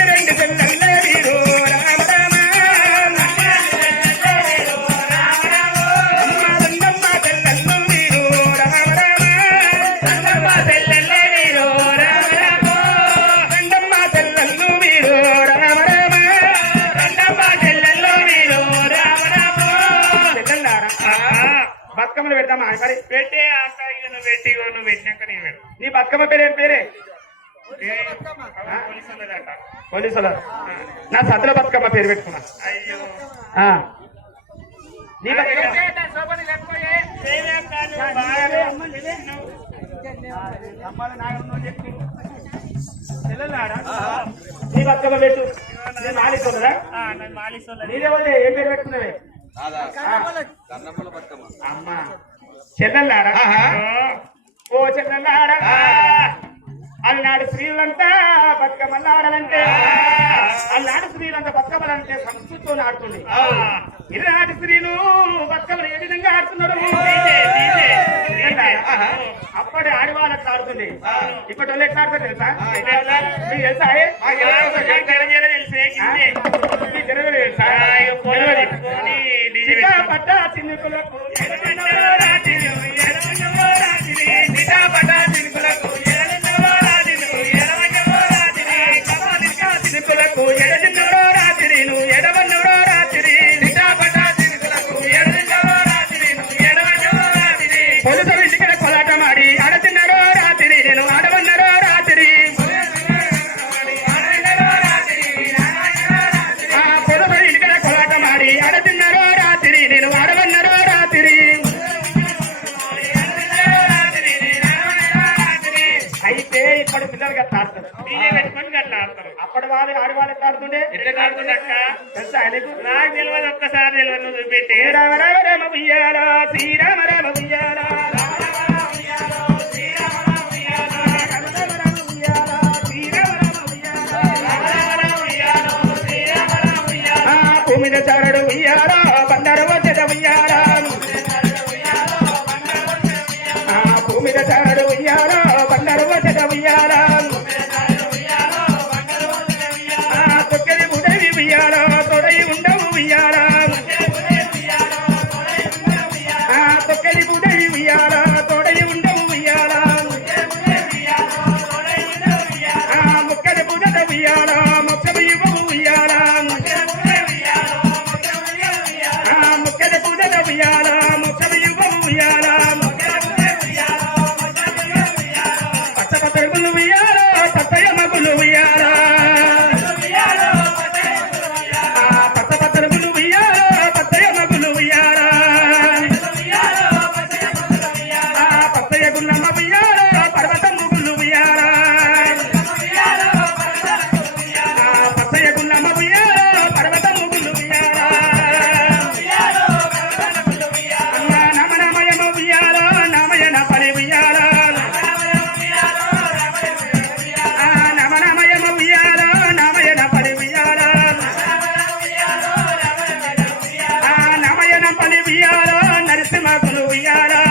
రెండు పిల్లలు రామ రామ బతుకమ్మలు పెడతామా మరి? పెట్టే అంత నువ్వు పెట్టాక నేను పెడతా. నీ బతుకమ్మ పేరు ఏం పేరే? పోలీసులదట. పోలీసుల నా సద్దుల బతుకమ్మ పేరు పెట్టుకున్నా. అయ్యో నీ బతుకమ్మ నీ బతుకమ్మ పెట్టు. మాలిసోలరా? నీదేవే ఏం పేరు పెట్టుకున్నావే? అమ్మా చెల్లెల్లారా? ఓ చెల్లెల్లారా అలనాడు స్త్రీలంతా బతుకమ్మలు ఆడాలంటే అలనాడు స్త్రీలంతా బతుకమ్మలంటే సంస్కృతితో ఆడుతుంది. ఈనాటి స్త్రీలు బతుకమ్మలు ఏ విధంగా ఆడుతున్నారు? అప్పటి ఆడవాళ్ళకి ఆడుతుంది. ఇప్పటి వాళ్ళు ఎట్లా ఆడుతుంది తెలుసా? మీకు తెలుసా? పట్ట చిన్నుకులకు పోలీసులు ఇంటికి కొలాట మాడి ఆడుతున్నారో రాత్రి నేను ఆడవన్నారో రాత్రి. పోలీసులు ఇంటికి కొలాట మాడి ఆడుతున్నారో రాత్రి నేను ఆడవన్నారో రాత్రి. అయితే ఇప్పుడు పిల్లలు గట్లా ఆడతారు. పెట్టుకొని అట్లా ఆడతారు. అప్పటి వాళ్ళు ఆడవాళ్ళు ఎట్లా ఆడుతుండే? ఎట్లా ఆడుతుందక్క? తెలుసా ఆయనకు? నాకు తెలియదు. ఒక్కసారి తెలియదు. నువ్వు చూపెట్టి రామ రామ రామ ఉయ్యాల శ్రీరామ రామ ఉయ్యాల భూమిద చారడు ఉయ్యాల బండారు వచ్చేట ఉయ్యాల భూమిద చారడు ఉయ్యాల బండారు వచ్చేట ఉయ్యాల ఉయ్యాలో తొడై ఉండవు ఉయ్యాలా తొక్కలి బుదై ఉయ్యాలా తొడై ఉండవు ఉయ్యాలా ముక్కలి బుదట ఉయ్యాలా మొక్కలు ఇవ్వవు ఉయ్యాలా ముక్కలి బుదట ఉయ్యాలా మొక్కలు ఇవ్వవు ఉయ్యాలా పచ్చపతరుగులు ఉయ్యాలా పచ్చయ్య మగులు ఉయ్యాలా పచ్చపతరుగులు ఉయ్యాలా పచ్చయ్య మగులు ఉయ్యాలా పచ్చయ్య గుల్లమ్మ ఉయ్యాలా పర్వతం ముగులు ఉయ్యాలా పచ్చయ్య గుల్లమ్మ ఉయ్యాలా పర్వతం ముగులు ఉయ్యాలా నమనమయమ ఉయ్యాలా నామయన పలి ఉయ్యాలా నమనమయమ ఉయ్యాలా నామయన పలి ఉయ్యాలా నమయన పలి ఉయ్యాలా నరసింహకులు ఉయ్యాలా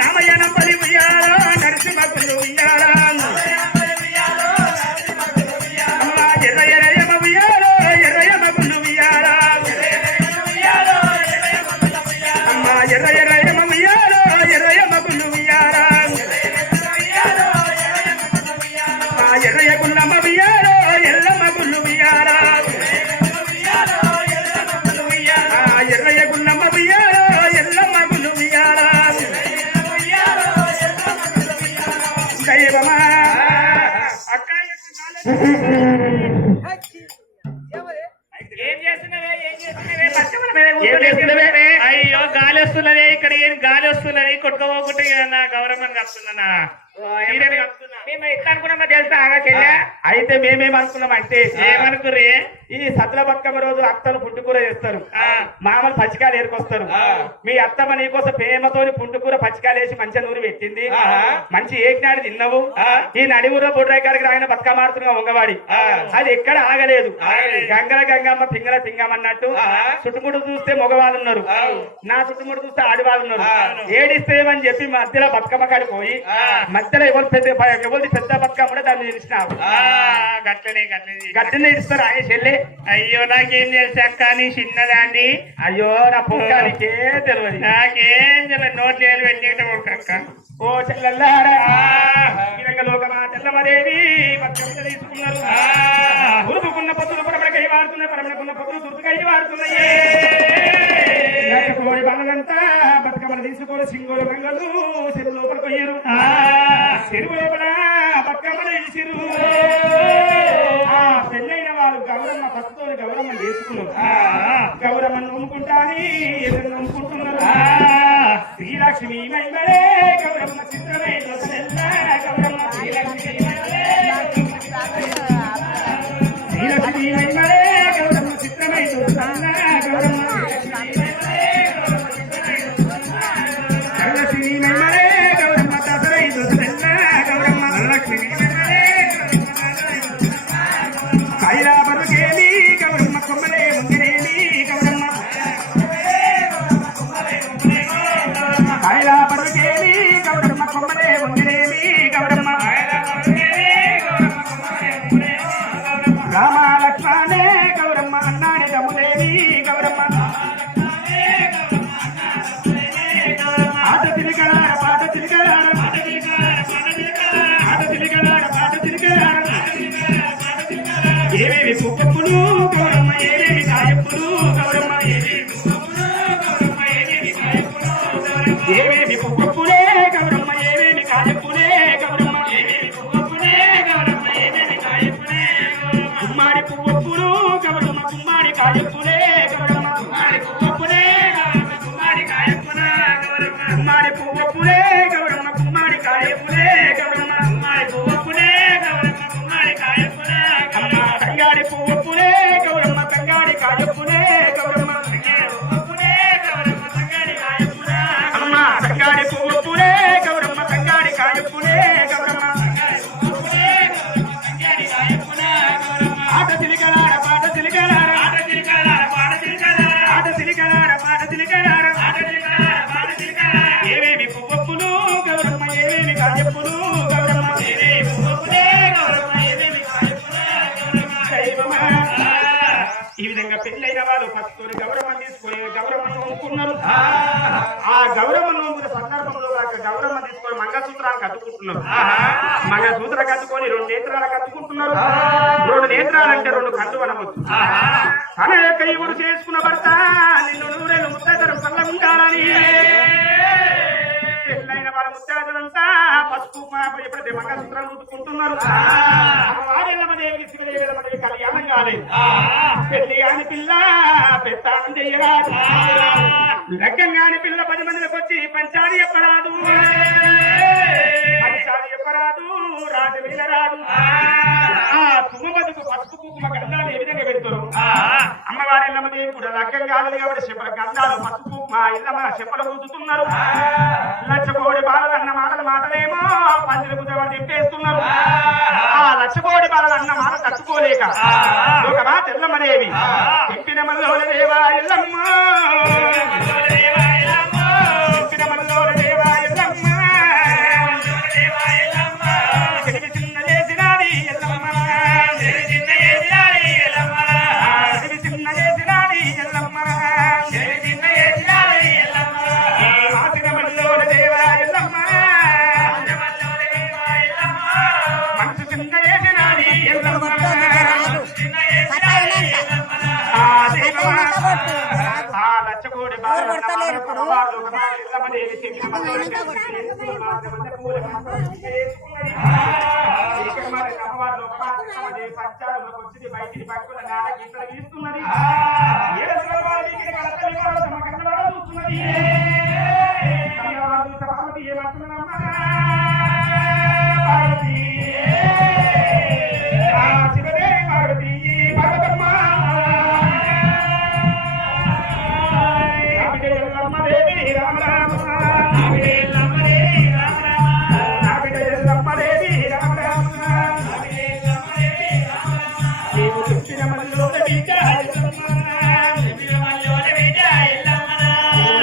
నామయన పలి ఉయ్యాలా నరసింహకులు ఉయ్యాలా ఎర్ర ఎర్రయమ ఉయ్యాలో ఎర్రయమగులు ఉయ్యాలా ఎర్ర ఎర్రయమ ఉయ్యాలో ఎర్రయమగులు ఉయ్యాలా ఎర్రయ గుల్లమ్మ ఉయ్యాలో ఎల్లమ్మగులు ఉయ్యాలా ఎర్రయ గుల్లమ్మ ఉయ్యాలో ఎల్లమ్మగులు ఉయ్యాలా దైవమా అక్క ఏం చేస్తున్నావే అయ్యో గాలి వస్తున్నదే ఇక్కడ ఏం గాలి వస్తున్నది కొట్టుకోపోకుంటే నా గౌరవం కప్పుతున్నా మేము ఎట్లా అనుకున్నామో తెలుసా చెల్లె అయితే మేమేం అనుకున్నాం అంటే ఏమనుకుర్రి ఈ సతుల బతుకమ్మ రోజు అత్తలు పుట్టుకూర చేస్తారు మామూలు పచ్చికాయలు ఏరుకొస్తారు మీ అత్తమ్మ నీకోసం ప్రేమతోని పుట్టుకూర పచ్చికాయలు వేసి మంచిగా నూరి పెట్టింది మంచి ఏకినాడు తిన్నావు ఈ నడివులో బొడ్రాయి గారికి ఆయన బతుకమ్మ ఆడుతున్నా వంగవాడి అది ఎక్కడ ఆగలేదు గంగల గంగమ్మ తింగల తింగమన్నట్టు చుట్టుముడు చూస్తే మగవాళ్ళు ఉన్నారు నా చుట్టుముడు చూస్తే ఆడవాళ్ళు ఉన్నారు ఏడిస్తేమని చెప్పి మధ్యలో బతుకమ్మ కాడికి పోయి మధ్యలో ఎవరు పెద్ద బతుకమ్మ కూడా దాన్ని నిలిచినావు గట్లనే గట్టినే ఇస్తారు ఆయన చెల్లి అయ్యో నాకేం తెలుసు అక్క నీ చిన్నదాన్ని అయ్యో నా పొక్కానికే తెలియదు నాకేం తెలియదు నోట్లు ఏది పెట్టేట అక్క ఓ చెల్లెల్లారా లోకమా తెల్లమదేవి బతుకమ్మ తీసుకున్నారు ఉరుపుకున్న పొత్తులు పరమడకై వాడుతున్నాయి పరమడకున్న పొత్తులు దుర్గై వాడుతున్నాయి బాలంతా బతుకమ్మను తీసుకొని సింగోలు రంగలు చెరువు లోపల పోయారు చెరువు లోపల బతుకమ్మను ఇసిరు పెళ్ళైన వాళ్ళు గౌరమ్మ పసుతో గౌరమ్మ చేసుకున్నారు గౌరమ్మను నమ్ముకుంటాని ఎదురు నమ్ముకుంటున్నారు శ్రీలక్ష్మి మైమరే గౌరమ్మ చిత్రమే గౌరమ్మ శ్రీలక్ష్మి మైమరే గౌరమ్మ చిత్రమై గౌరమ్మ లక్ష్మీ మైమరే గౌరమ్మ తసరై గౌరమ్మ లక్ష్మీ కైలాబరుకేలి గౌరమ్మ కొమ్మలే ముంగిరేలి గౌరమ్మ కైలాబరుకేలి గౌరమ్మ కొమ్మలే ముంగిరేలి గౌరమ్మ రామ లక్ష్మణే గౌరమ్మ అన్నాని దమ్ములేవి గౌరమ్మ ఆట తిరిగాడ పాట తిరిగాడ ఆట తిరిగాడ పాట తిరిగాడ ఏవేవి పువ్వులు గౌరమ్మ ఏవేవి కాయప్పులు గౌరమ్మ ఏవేవి పువ్వులే గౌరమ్మ ఏవేవి కాయప్పులే గౌరమ్మ కుమ్మాడి పువ్వులు గౌరమ్మ కుమ్మాడి కాయప్పులే గౌరమ్మ కుమ్మాడి పువ్వులే కుమ్మాడి పువ్వులే గౌరమ్మ కుమ్మాడి కాయప్పులే గౌరమ్మ కుమ్మాడి పువ్వులే గౌరమ్మ కుమ్మాడి కాయప్పులే అమ్మ తంగాడి పువ్వులే గౌరమ్మ తంగాడి కాయప్పులే గౌరమ్మ అమ్మ తంగాడి పువ్వులే గౌరమ్మ తంగాడి కాయప్పులే గౌరమ్మ ఆట తిరిగలాడ పాట తిరిగలాడ ఆట తిరిగలాడ పాట తిరిగలాడ ఆట తిరిగలాడ పాట తిరిగలాడ ఆట తిరిగలాడ పాట తిరిగలాడ ఏవేవి పువ్వులు గౌరమ్మ ఏవేవి కాయప్పులు గౌరమ్మ ఏవేవి పువ్వులే గౌరమ్మ ఏవేవి కాయప్పులు ఇంకా పెళ్ళైన వాళ్ళు ఫస్ట్ గౌరవం తీసుకొని గౌరవం నోముకున్నారు. ఆ గౌరవం నోముకునే సందర్భంలో గౌరవం తీసుకొని మంగళసూత్రాలు కట్టుకుంటున్నారు. మంగళసూత్రం కట్టుకొని 2 నేత్రాలు కట్టుకుంటున్నారు. 2 నేత్రాలంటే 2 కళ్ళు అనవచ్చు. తన యొక్క ఇవుడు చేసుకున్న భర్త నిన్ను నూరేళ్ళు ముత్తైదరు చల్లగుండాలని పెళ్ళైన వాళ్ళ ముత్తైదలంతా పసుపు ఎప్పుడైతే మంగళసూత్రాలు రుద్దుకుంటున్నారు. వారెల్లమదేవి శివదేవి కళ్యాణం కాలేదు. పెళ్లి కాని పిల్ల పెత్తానం చెయ్యరాదు. లగ్గం కాని పిల్ల 10 మందికి వచ్చి పంచాది చెప్పరాదు. పంచాది చెప్పరాదు, రాజలీల రాదు. ఆ తుమ్మ బతుకు పసుపు కుంకుమ గంధాలు ఏ విధంగా పెడతారు? అమ్మవారి ఇల్లమ్మదేవి కూడా లగ్గం కాలేదు కాబట్టి చెప్పల గంధాలు పసుపు మా ఇల్లమ్మ చెప్పలు రుద్దుతున్నారు. లచ్చకోడి బాలలు అన్న మాటలేమో పంచులకు తిప్పేస్తున్నారు. ఆ లచ్చకోడి బాలలు అన్న మాట తట్టుకోలేక ఒక మాట ఎల్లమ్మదేవి చెప్పిన మల్లోల దేవా ఎల్లమ్మ, చెప్పిన మల్లోల దేవా ఎల్లమ్మ, చెడివి చిన్న చేసినాది ఎల్లమ్మ, చెడివి చిన్న చేసినాది ఎల్లమ్మ, మాసిన మల్లోల దేవా ఎల్లమ్మ, మనసు చిన్న చేసినాది ఎల్లమ్మ. లచ్చకోడి పంచాలకు వచ్చింది బయటికి పట్టుకున్న నాన్న గీతలు గీస్తున్నది. చూస్తున్నది పార్వతి ఏమంటున్నామ్మా? పార్వతి శివదేవి పార్వతి పార్వతమ్మ ఎల్లమ్మదేవి రామ రామ, ఎల్లమ్మదేవి రామ రామ, ఎల్లమ్మదేవి రామ రామ, నీవు చెప్పిన మల్లోల బిడ్డ ఎల్లమ్మ, చెప్పిన మల్లోల బిడ్డ ఎల్లమ్మ,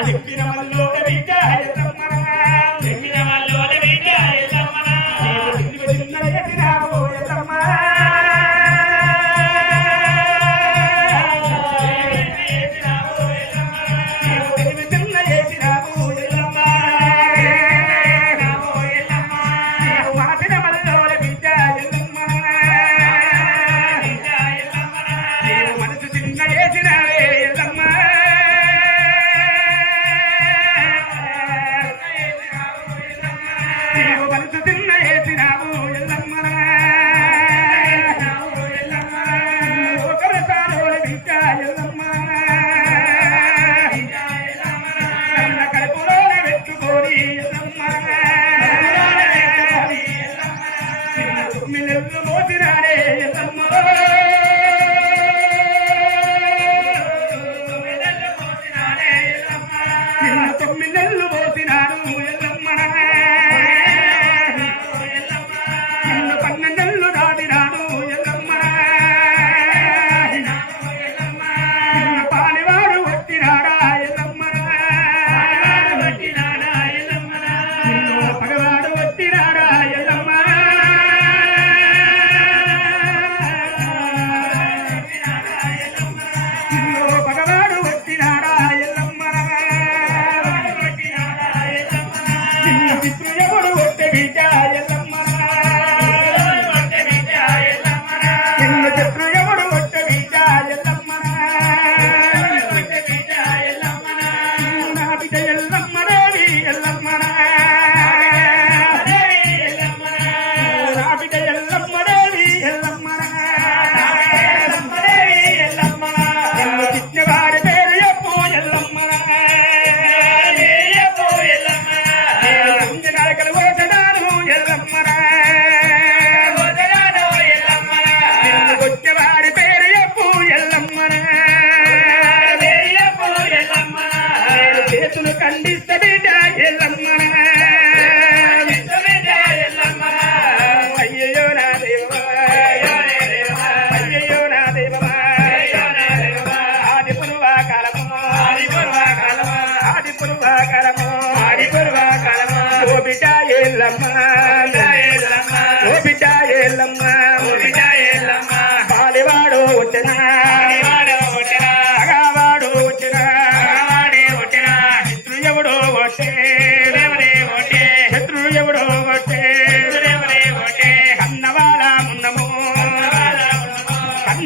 చెప్పిన మల్లోల బిడ్డ ఎల్లమ్మ, చెప్పిన మల్లోల బిడ్డ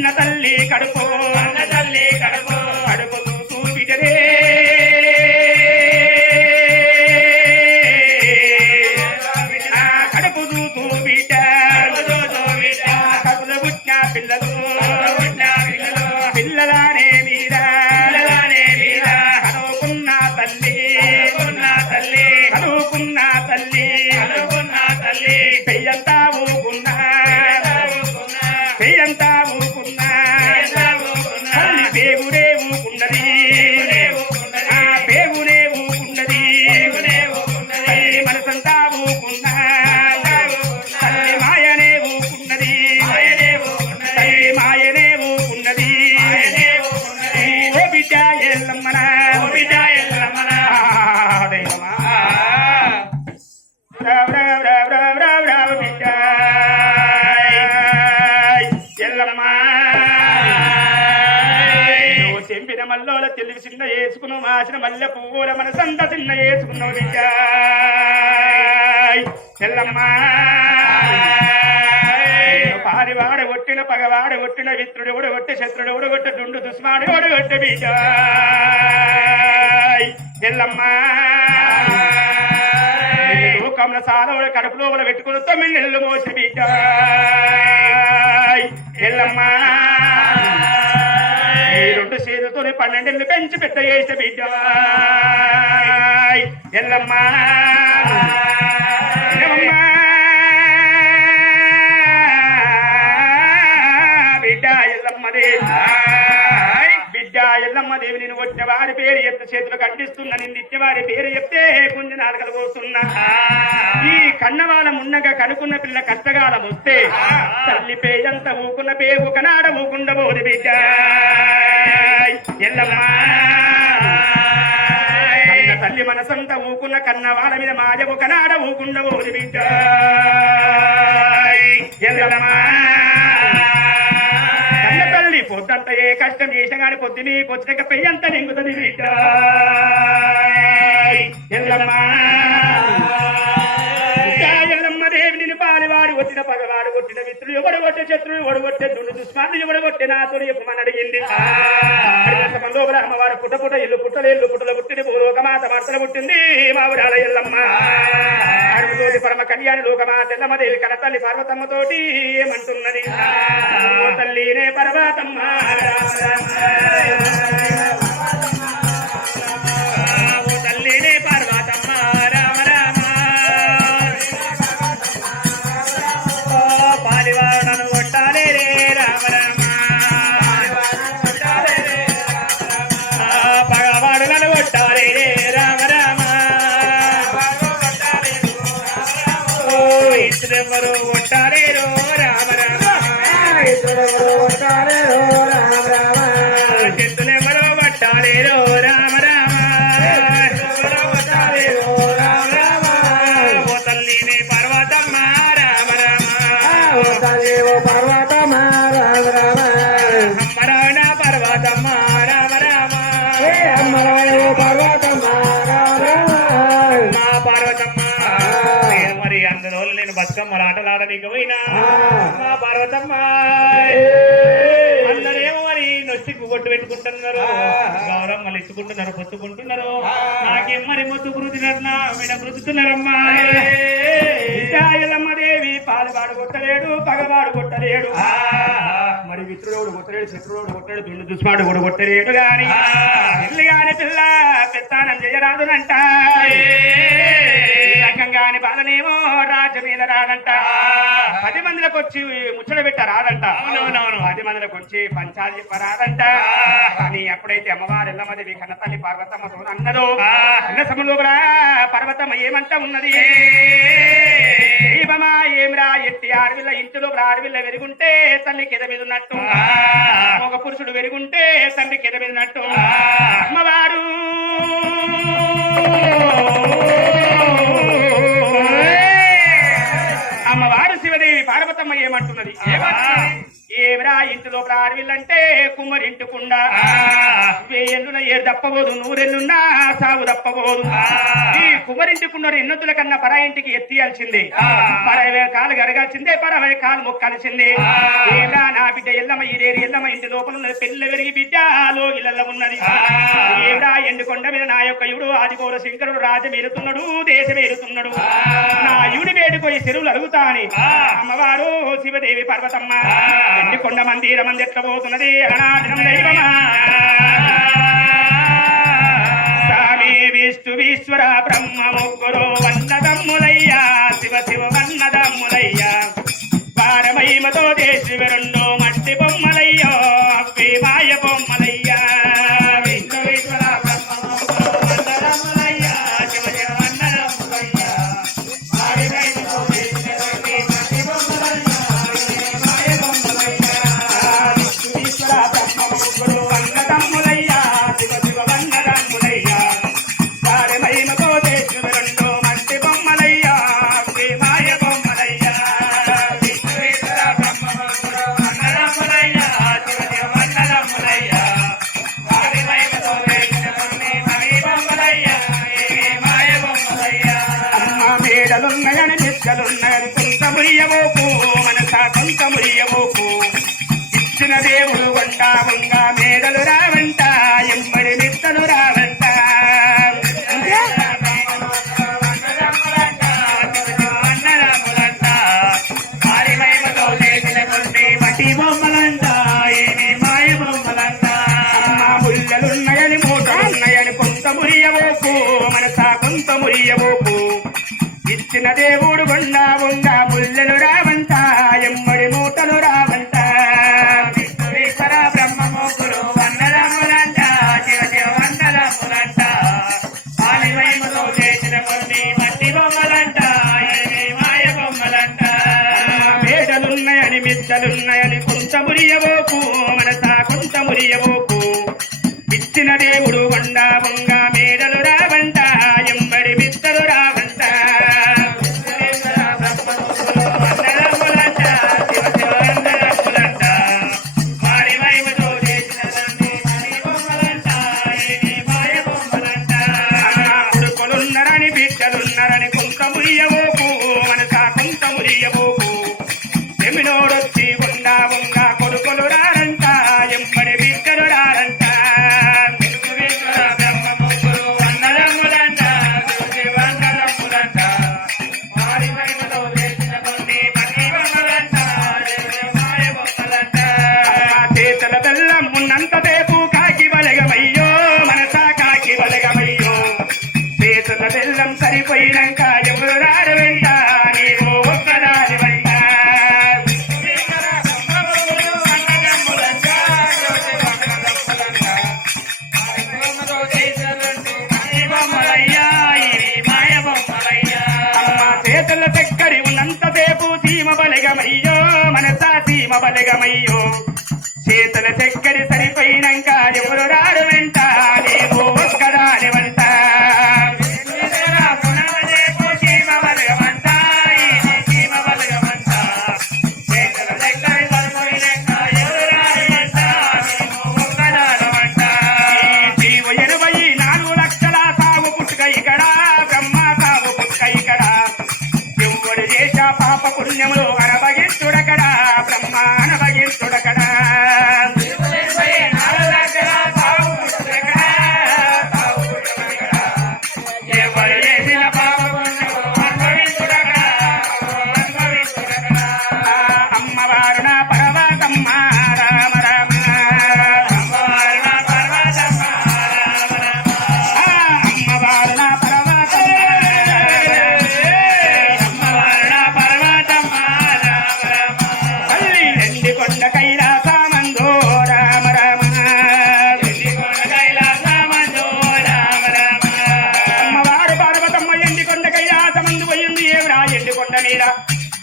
కన్న తల్లి కడుపు కడుపు చూపిటరే కడుపు చూపిట కడుపుల పుట్టిన పిల్లలు పిల్లలానే మీద కనుకున్న తల్లి కనుకున్న తల్లి పెయ్యంతా ఊకున్నా పెయ్యంతా ఊకున్నా తల్లి పేగునే ఊకున్నది పేగునే ఊకున్నది తల్లి మనసంతా ఊకున్నా తల్లి మాయనే ఊకున్నది తల్లి మాయనే ఊకున్నది ఓ బిడ్డ ఎల్లమ్మనా దేవమా రావ బిడ్డ ఎల్లమ్మ నువ్వు తెంపిన మల్లోల తెలివి చిన్న వేసుకున్నావు మాసిన మల్లె పువ్వుల మన సంత చిన్న వేసుకున్నావు బిడ్డ ఎల్లమ్మ పారివాడ ఒట్టిన పగవాడ ఒట్టిన విత్రుడు కూడా ఒట్టి శత్రుడు కూడా కొట్టి దుండు దుస్మాడు కూడా కొట్టి బిడ్డ ఎల్లమ్మ లోకంలో సాల కడుపులో పెట్టుకుని 9 నెలలు మోసి బిడ్డ ఎల్లమ్మ ఈ 2 చేతులతో 12 నెలలు పెంచి పెద్ద చేసే బిడ్డ ఎల్లమ్మ బిడ్డ ఎల్లమ్మ దేవి నేను వచ్చిన వారి పేరు చెప్తే చేతులు ఖండిస్తున్నా నిన్ను ఇచ్చే వారి పేరు చెప్తే కొంచెం నాలుకలు పోస్తున్నా ఈ కన్నవాళ్ళ మున్నగా కనుకున్న పిల్ల కష్టకాలం వస్తే తల్లి పేయంత ఊకున్న పే ఒకనాడ ఊకుండబోదు బిడ్డ ఎల్లమ్మ కన్న తల్లి మనసంతా ఊకున్న కన్నవాళ్ళ మీద మాయ ఒకనాడ ఊకుండబోదు బిడ్డ ఎల్లమ్మ కన్న తల్లి పొద్దంత ఏ కష్టం చేసినా గాని పొద్దుని పొచ్చినాక పెయ్యంత నింగుతుంది బిడ్డ ఎల్లమ్మ ఎల్లమ్మ దేవి నిన్ను పాలివాడు కొట్టిన పగవాడు కొట్టిన మిత్రులు ఎవడు కొట్టే శత్రులు ఎవడు కొట్టే దుండు దుస్మార్లు ఎవడు కొట్టే నాతో చెప్పమని అడిగింది లోపల అమ్మవారు పుట్ట ఇల్లు పుట్టల పుట్టింది లోకమాత మార్తల పుట్టింది మా ఊరాల ఎల్లమ్మ అడుగుతోటి పరమ కళ్యాణి లోకమాత ఎల్లమ్మ దేవి కన తల్లి పార్వతమ్మ తోటి ఏమంటున్నది ఓ తల్లినే పర్వతమ్మ ఓ తల్లినే పర్వతమ్మ రామ రామ పాలివాడను కొట్టాలే రే రామ రామ పగవాడు నన్ను కొట్టాలే రే రామ రామ ఓ ఇద్దరెవరు కొట్టాలే రో రామ రామ చేతులెవరో పట్టాలే రో రామ రామ ఓ తల్లినే పర్వతమ్మ రామ రామ అమ్మరాణ పర్వతమ్మ రామ రామ మా పార్వతమ్మ మరి అందులో నేను బతుకమ్మలు ఆటలాడనీకి పోయినా మా పార్వతమ్మ అందరేమో మరి నొచ్చి గుబొట్టు పెట్టుకుంటున్నారు గౌరమ్మలు ఇచ్చుకుంటున్నారు పొత్తుకుంటున్నారు నాకేం మరి మొత్తు గురుతున్నా మీద గురుతున్నారమ్మా ఎల్లమ్మ దేవి పాలువాడు కొట్టలేడు పగవాడు కొట్టలేడు మరి మిత్రుడు కొట్టలేడు శత్రుడు కొట్టలేడు దుండు దుస్మాడు కూడా కొట్టలేడు గాని పిల్లి గాని పిల్ల పెత్తానం చేయరాదునంట రకంగాని బాలనేమో రాజు మీద రాదంట 10 మందిలకు వచ్చి ముచ్చట పెట్ట రాదంట 10 మందిలకు వచ్చి పంచాలు చెప్పరాదంట కానీ ఎప్పుడైతే అమ్మవారు ఎల్లమ్మ దేవి కన్న తల్లి పార్వతమ్మతో అన్నదో అన్న సమయంలో పర్వతమ్మ ఏమంట ఉన్నది దీపమా ఏమిరా ఎట్టి ఆడవిల్ల ఇంటిలో ఆడవిల్ల వెరుగుంటే తల్లికి ఎద మీద ఉన్నట్టు ఒక పురుషుడు వెరుగుంటే తండ్రికి ఎద మీద ఉన్నట్టు అమ్మవారు అమ్మవారు శివదేవి పార్వతమ్మ ఏమంటున్నది ఏమిరా ఇంటి లోపల ఆడవిల్లంటే కుమ్మరింటుకుండా 1000 ఏళ్ళున ఏడు తప్పబోదు 100 ఏళ్ళున్నా సాగు తప్పబోదు ఈ కుమ్మరింటుకున్న ఎన్నొద్దుల కన్నా పరా ఇంటికి ఎత్తియాల్సిందే 60 కాలు గరగాల్సిందే 60 కాలు మొక్కాల్సిందే ఏలా నా బిడ్డ ఎల్లమ్మ ఎల్లమ్మ ఇరేరి ఎల్లమ్మ ఇంటి లోపల ఉన్నది పెళ్ళ పెరిగి బిడ్డ లోగిలల్ల ఉన్నది ఏడా ఎండుకొండ మీద నా యొక్క యుడు ఆదిపౌర శంకరుడు రాజమేరుతున్నాడు దేశమేరుతున్నాడు నా యుడి వేడుకొని చెరువులు అడుగుతాని అమ్మవారు శివదేవి పర్వతమ్మ ఎండుకొండ మందిరం మంది ఎట్లా పోతున్నది అనాదినం దైవమా స్వామి విష్ణు ఈశ్వర బ్రహ్మ ముగ్గురు వన్నదమ్ములయ్యా శివ శివ వన్నదమ్ములయ్యా వారమహిమతో దేశివ రెండో మట్టి బొమ్మలయ్యో అవ్వే మాయ బొమ్మలయ్యా విష్ణు ఈశ్వర బ్రహ్మ ముగ్గురు వన్నదమ్ములయ్యా శివ శివ వన్నదమ్ములయ్యా వారమహిమతో దేశివ రెండో మట్టి బొమ్మలయ్యా మాయ బొమ్మలయ్యా విష్ణు ఈశ్వర బ్రహ్మ ముగ్గురు వన్నదమ్ములయ్యా శివ శివ వన్నదమ్ములయ్యా వారమహిమతో దేశివ రెండో మట్టి బొమ్మలయ్యా అవ్వే మాయ బొమ్మలయ్యా మేడలున్నాయని నిక్కలున్నాయని కొంత మురియబోకు మనసా కొంత మురియబోకు ఇచ్చిన దేవుడు వండా వంగా మేడలు రావంట ఎమ్మడి మిత్తలు రావంట మట్టి బొమ్మలంట ఏమి మాయ బొమ్మలంట ముళ్ళలున్నాయని మూటలున్నాయని కొంత మురియబోకు మనసా కొంత మురియబోకు ఇచ్చిన దేవుడు వండా వంగా ముళ్ళలు రావంట ఎమ్మడి మూటలు రావంట విశ్వేశ్వర బ్రహ్మ ముగ్గురు వన్నదమ్ములంట శివ శివ వన్నదమ్ములంట పాలిమహిమతో చేసిన కొన్ని మట్టి బొమ్మలంట ఏమి మాయ బొమ్మలంట మేడలున్నాయని మిద్దలున్నాయని కొంత మురియబోకు మనసా కొంత మురియబోకు ఇచ్చిన దేవుడు వండా వంగా మేడలు రావంట ఎంబడి మిద్దలు రావంట బిడ్డలున్నారని కొంత మురియబోకు మనసా కొంత మురియబోకు ఎమినోడొచ్చి వండా వంగా కొడుకులు రారంట ఎంబడి బిడ్డలు రారంట చేతుల బెల్లం ఉన్నంతసేపు కాకి బలగమయ్యో మనసా కాకి బలగమయ్యో చేతుల బెల్లం సరిపోయినాక ఎవరు రారు వెంట నీవు ఒక్కదాని వెంట చేతుల చక్కరి ఉన్నంతసేపు సీమ బలగమయ్యో మనసా సీమ బలగమయ్యో చేతుల చక్కరి సరిపోయినాక ఎవరు రారు వెంట నీవు ఒక్కదాని వెంట పాప పుణ్యములు అనభగిస్తుడకడా బ్రహ్మ అనభగిస్తుడకడా ఎవరు చేసిన పాప పుణ్యములు అనుభవిస్తుడకడా అమ్మవారు నా పర్వతమ్మ రామ రామ అమ్మవారు నా పర్వతమ్మ రామ రామ అమ్మవారు నా కొండ కైలాసమందో రామ రామ అమ్మవారు పార్వతమ్మ ఎండికొండ కైలాసమందు పోయింది ఏమిరా ఎండికొండ మీద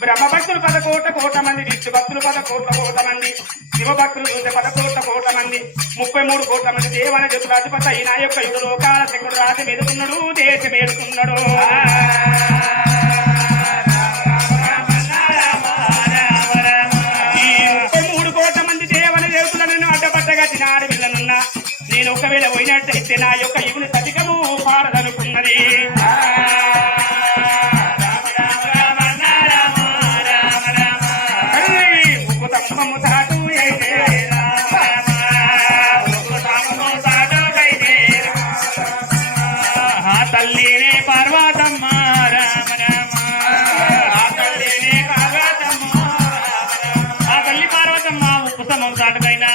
బ్రహ్మభక్తులు 10 కోట్ల మంది విష్ణు భక్తులు 10 కోట్ల మంది శివభక్తులు చూసే 10 కోట్ల మంది 33 కోట్ల మంది దేవాన జతులాధిపతి అయిన యొక్క యుడు లోకాల శంకుడు రాజు మెదుకున్నాడు దేశం ఏడుతున్నాడు అడ్డపట్టగట్టినాడు వెళ్ళనున్నా నేను ఒకవేళ పోయినట్టయితే నా యొక్క యుగుని సతికము పారదనుకున్నది ఉప్పు తప్పము తాటు అయితే స్తంభం సాటుకైనా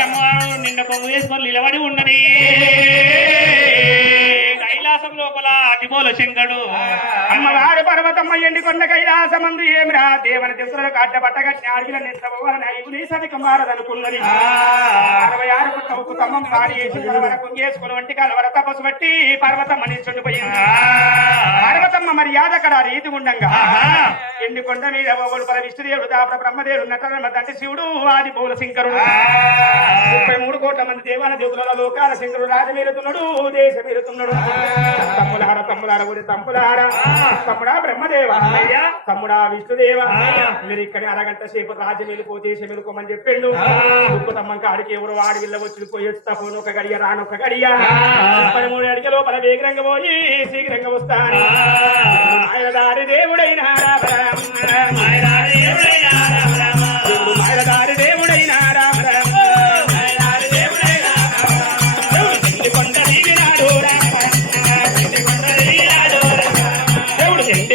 అమ్మవారు నిన్న కొంగు వేసుకొని నిలబడి ఉన్నది కైలాసం లోపల అతిపోల శంకరుడు అమ్మవారు పర్వతమ్మ ఎండి కొండ కైలాసమందు ఏమిరా దేవన దేవతలకు అడ్డబట్టగట్టి అడిగిన నిద్రపోవాలని ఐగుని సదికి మారదనుకున్నది 66 పుట్టవుకు తమ్మం పాడి వేసి కలవర కుంగేసుకుని వంటి కలవర తపస్సు బట్టి పర్వతమ్మ నిల్చుండిపోయింది పర్వతమ్మ మర్యాద అక్కడ రీతి ఉండంగా ఎండి కొండ మీద ఒకడు పర విష్ణుదేవుడు దాపడ బ్రహ్మదేవుడు నటన దంటి శివుడు ఆది బౌల శంకరుడు 33 కోట్ల మంది దేవాల దేవతల లోకాల శంకరుడు రాజమేరుతున్నాడు దేశమేరుతున్నాడు తమ్ములార ఊరి తంపులార తమ్ముడా బ్రహ్మదేవ తమ్ముడా విష్ణుదేవ మీరు ఇక్కడ అరగంట సేపు రాజ్యం వెళ్ళిపోతే మెలుకోమని చెప్పిండు ఉప్పు తమ్మం కాడికి ఎవరు వాడి విల్ల వచ్చి పోయేస్తా పోను ఒక గడియ రానొక్క గడియ 13 అడిగ లోపల వేగరంగా పోయి శీఘ్రంగా వస్తాను మాయదారి దేవుడైన మాయదారి దేవుడైన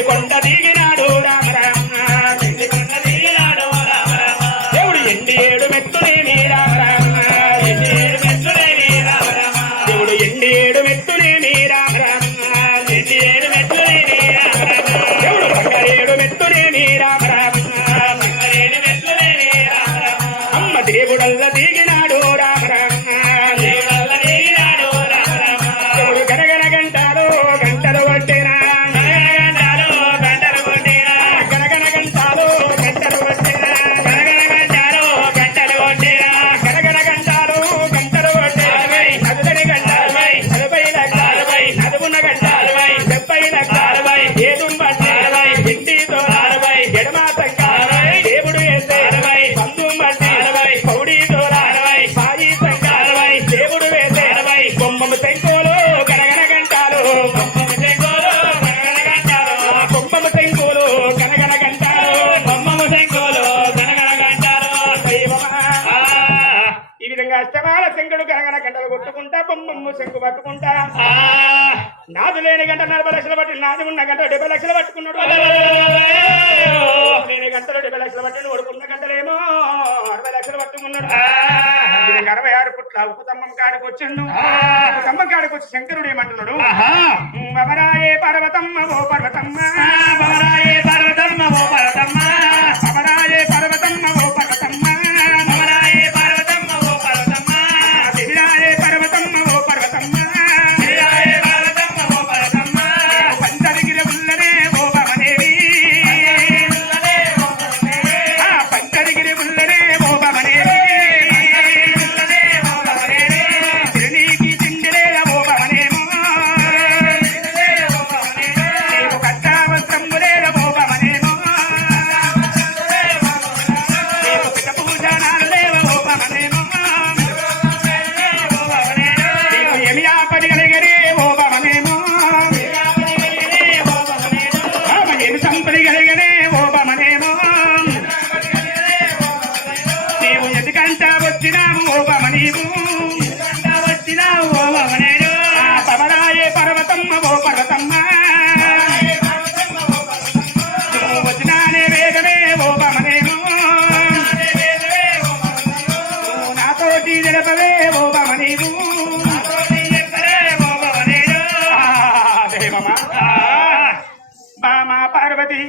కొండ దిగినాడు దేవుడు ఎండి 7 మెట్టులేని దేవుడు ఎండి 7 మెట్టులేని దేవుడు బంగారు 7 మెట్టులేని అమ్మ దేవుడల్ల దిగినాడు దేవుడు గనగన గంటారు గంటలు పట్టేనా అష్టమాల శంకుడు గనగన గంటలు కొట్టుకుంటా బొమ్మమ్మ శంకు పట్టుకుంటా నాదు లేని గంట 40 లక్షలు పట్టి నాది ఉన్న గంట 70 లక్షలు పట్టుకున్నాడు లేని గంటలు 70 లక్షలు పట్టి ఓడుకున్న గంటలేమో 60 లక్షలు పట్టుకున్నాడు 66 పుట్ల ఉప్పు తమ్మం కాడికి వచ్చిండు తమ్మం కాడికి వచ్చి శంకరుడు ఏమంటున్నాడు బవరాయే పర్వతమ్మ ఓ పర్వతమ్మ బవరాయే పర్వతమ్మ ఓ పర్వతమ్మ బవరాయే పర్వతమ్మ ఓ పర్వతమ్మ పవరాయే పర్వతమ్మ ఓ పర్వతమ్మ వచ్చినానే వేగమే ఓ పమనేమో నాతోటి జరపవే ఓ పమనేము బామా పార్వతి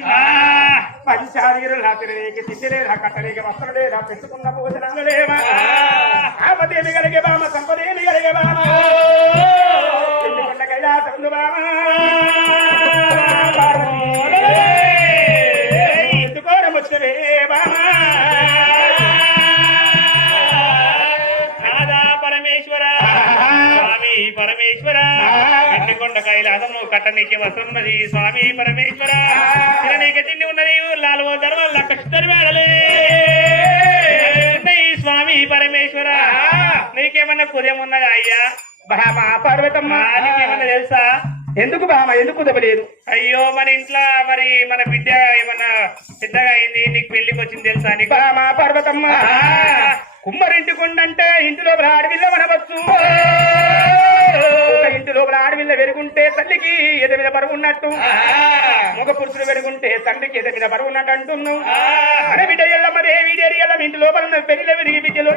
పంచాదిగిరులా తిరగేకి తిండిలేదా కట్టలేక వస్త్రం లేదా పెట్టుకున్న భోజనాలు లేవా ఆపదేమి కలిగే బామ సంపదేమి కలిగే బామ కైలాసందు బామ ఎందుకోరం వచ్చినవే బామ నాదా పరమేశ్వర స్వామి పరమేశ్వర ఎన్నికొండ కైలాసము కట్టనీకి వస్తున్నది స్వామి పరమేశ్వర తిననీకి తిండి ఉన్నది లాలు ధర్మాల కష్టరి వాడలే స్వామి పరమేశ్వర నీకేమన్నా కుదయం ఉన్నదా అయ్యా బామా పార్వతమ్మ నీకేమన్నా తెలుసా ఎందుకు బామ ఎందుకు దెబ్బలేదు అయ్యో మన ఇంట్లో మరి మన బిడ్డ ఏమన్నా పెద్దగా అయింది నీకు పెళ్లికి వచ్చింది తెలుసా నీకు బామా పార్వతమ్మ కుమ్మరింటి కొండంటే ఇంటిలో ఆడవిల్ల మనవచ్చు ఇంటి లోపల లోపల ఆడవిల్ల వెరుగుంటే తల్లికి ఎద మీద బరువు ఉన్నట్టు మగ పురుషుడు వెరుగుంటే తండ్రికి ఎద మీద బరువు ఉన్నట్టు అంటున్నావు అరే బిడ్డ ఎల్లమ్మ దేవి ఎల్ల ఇంటి లోపల పెళ్లి విరిగి బిడ్డలో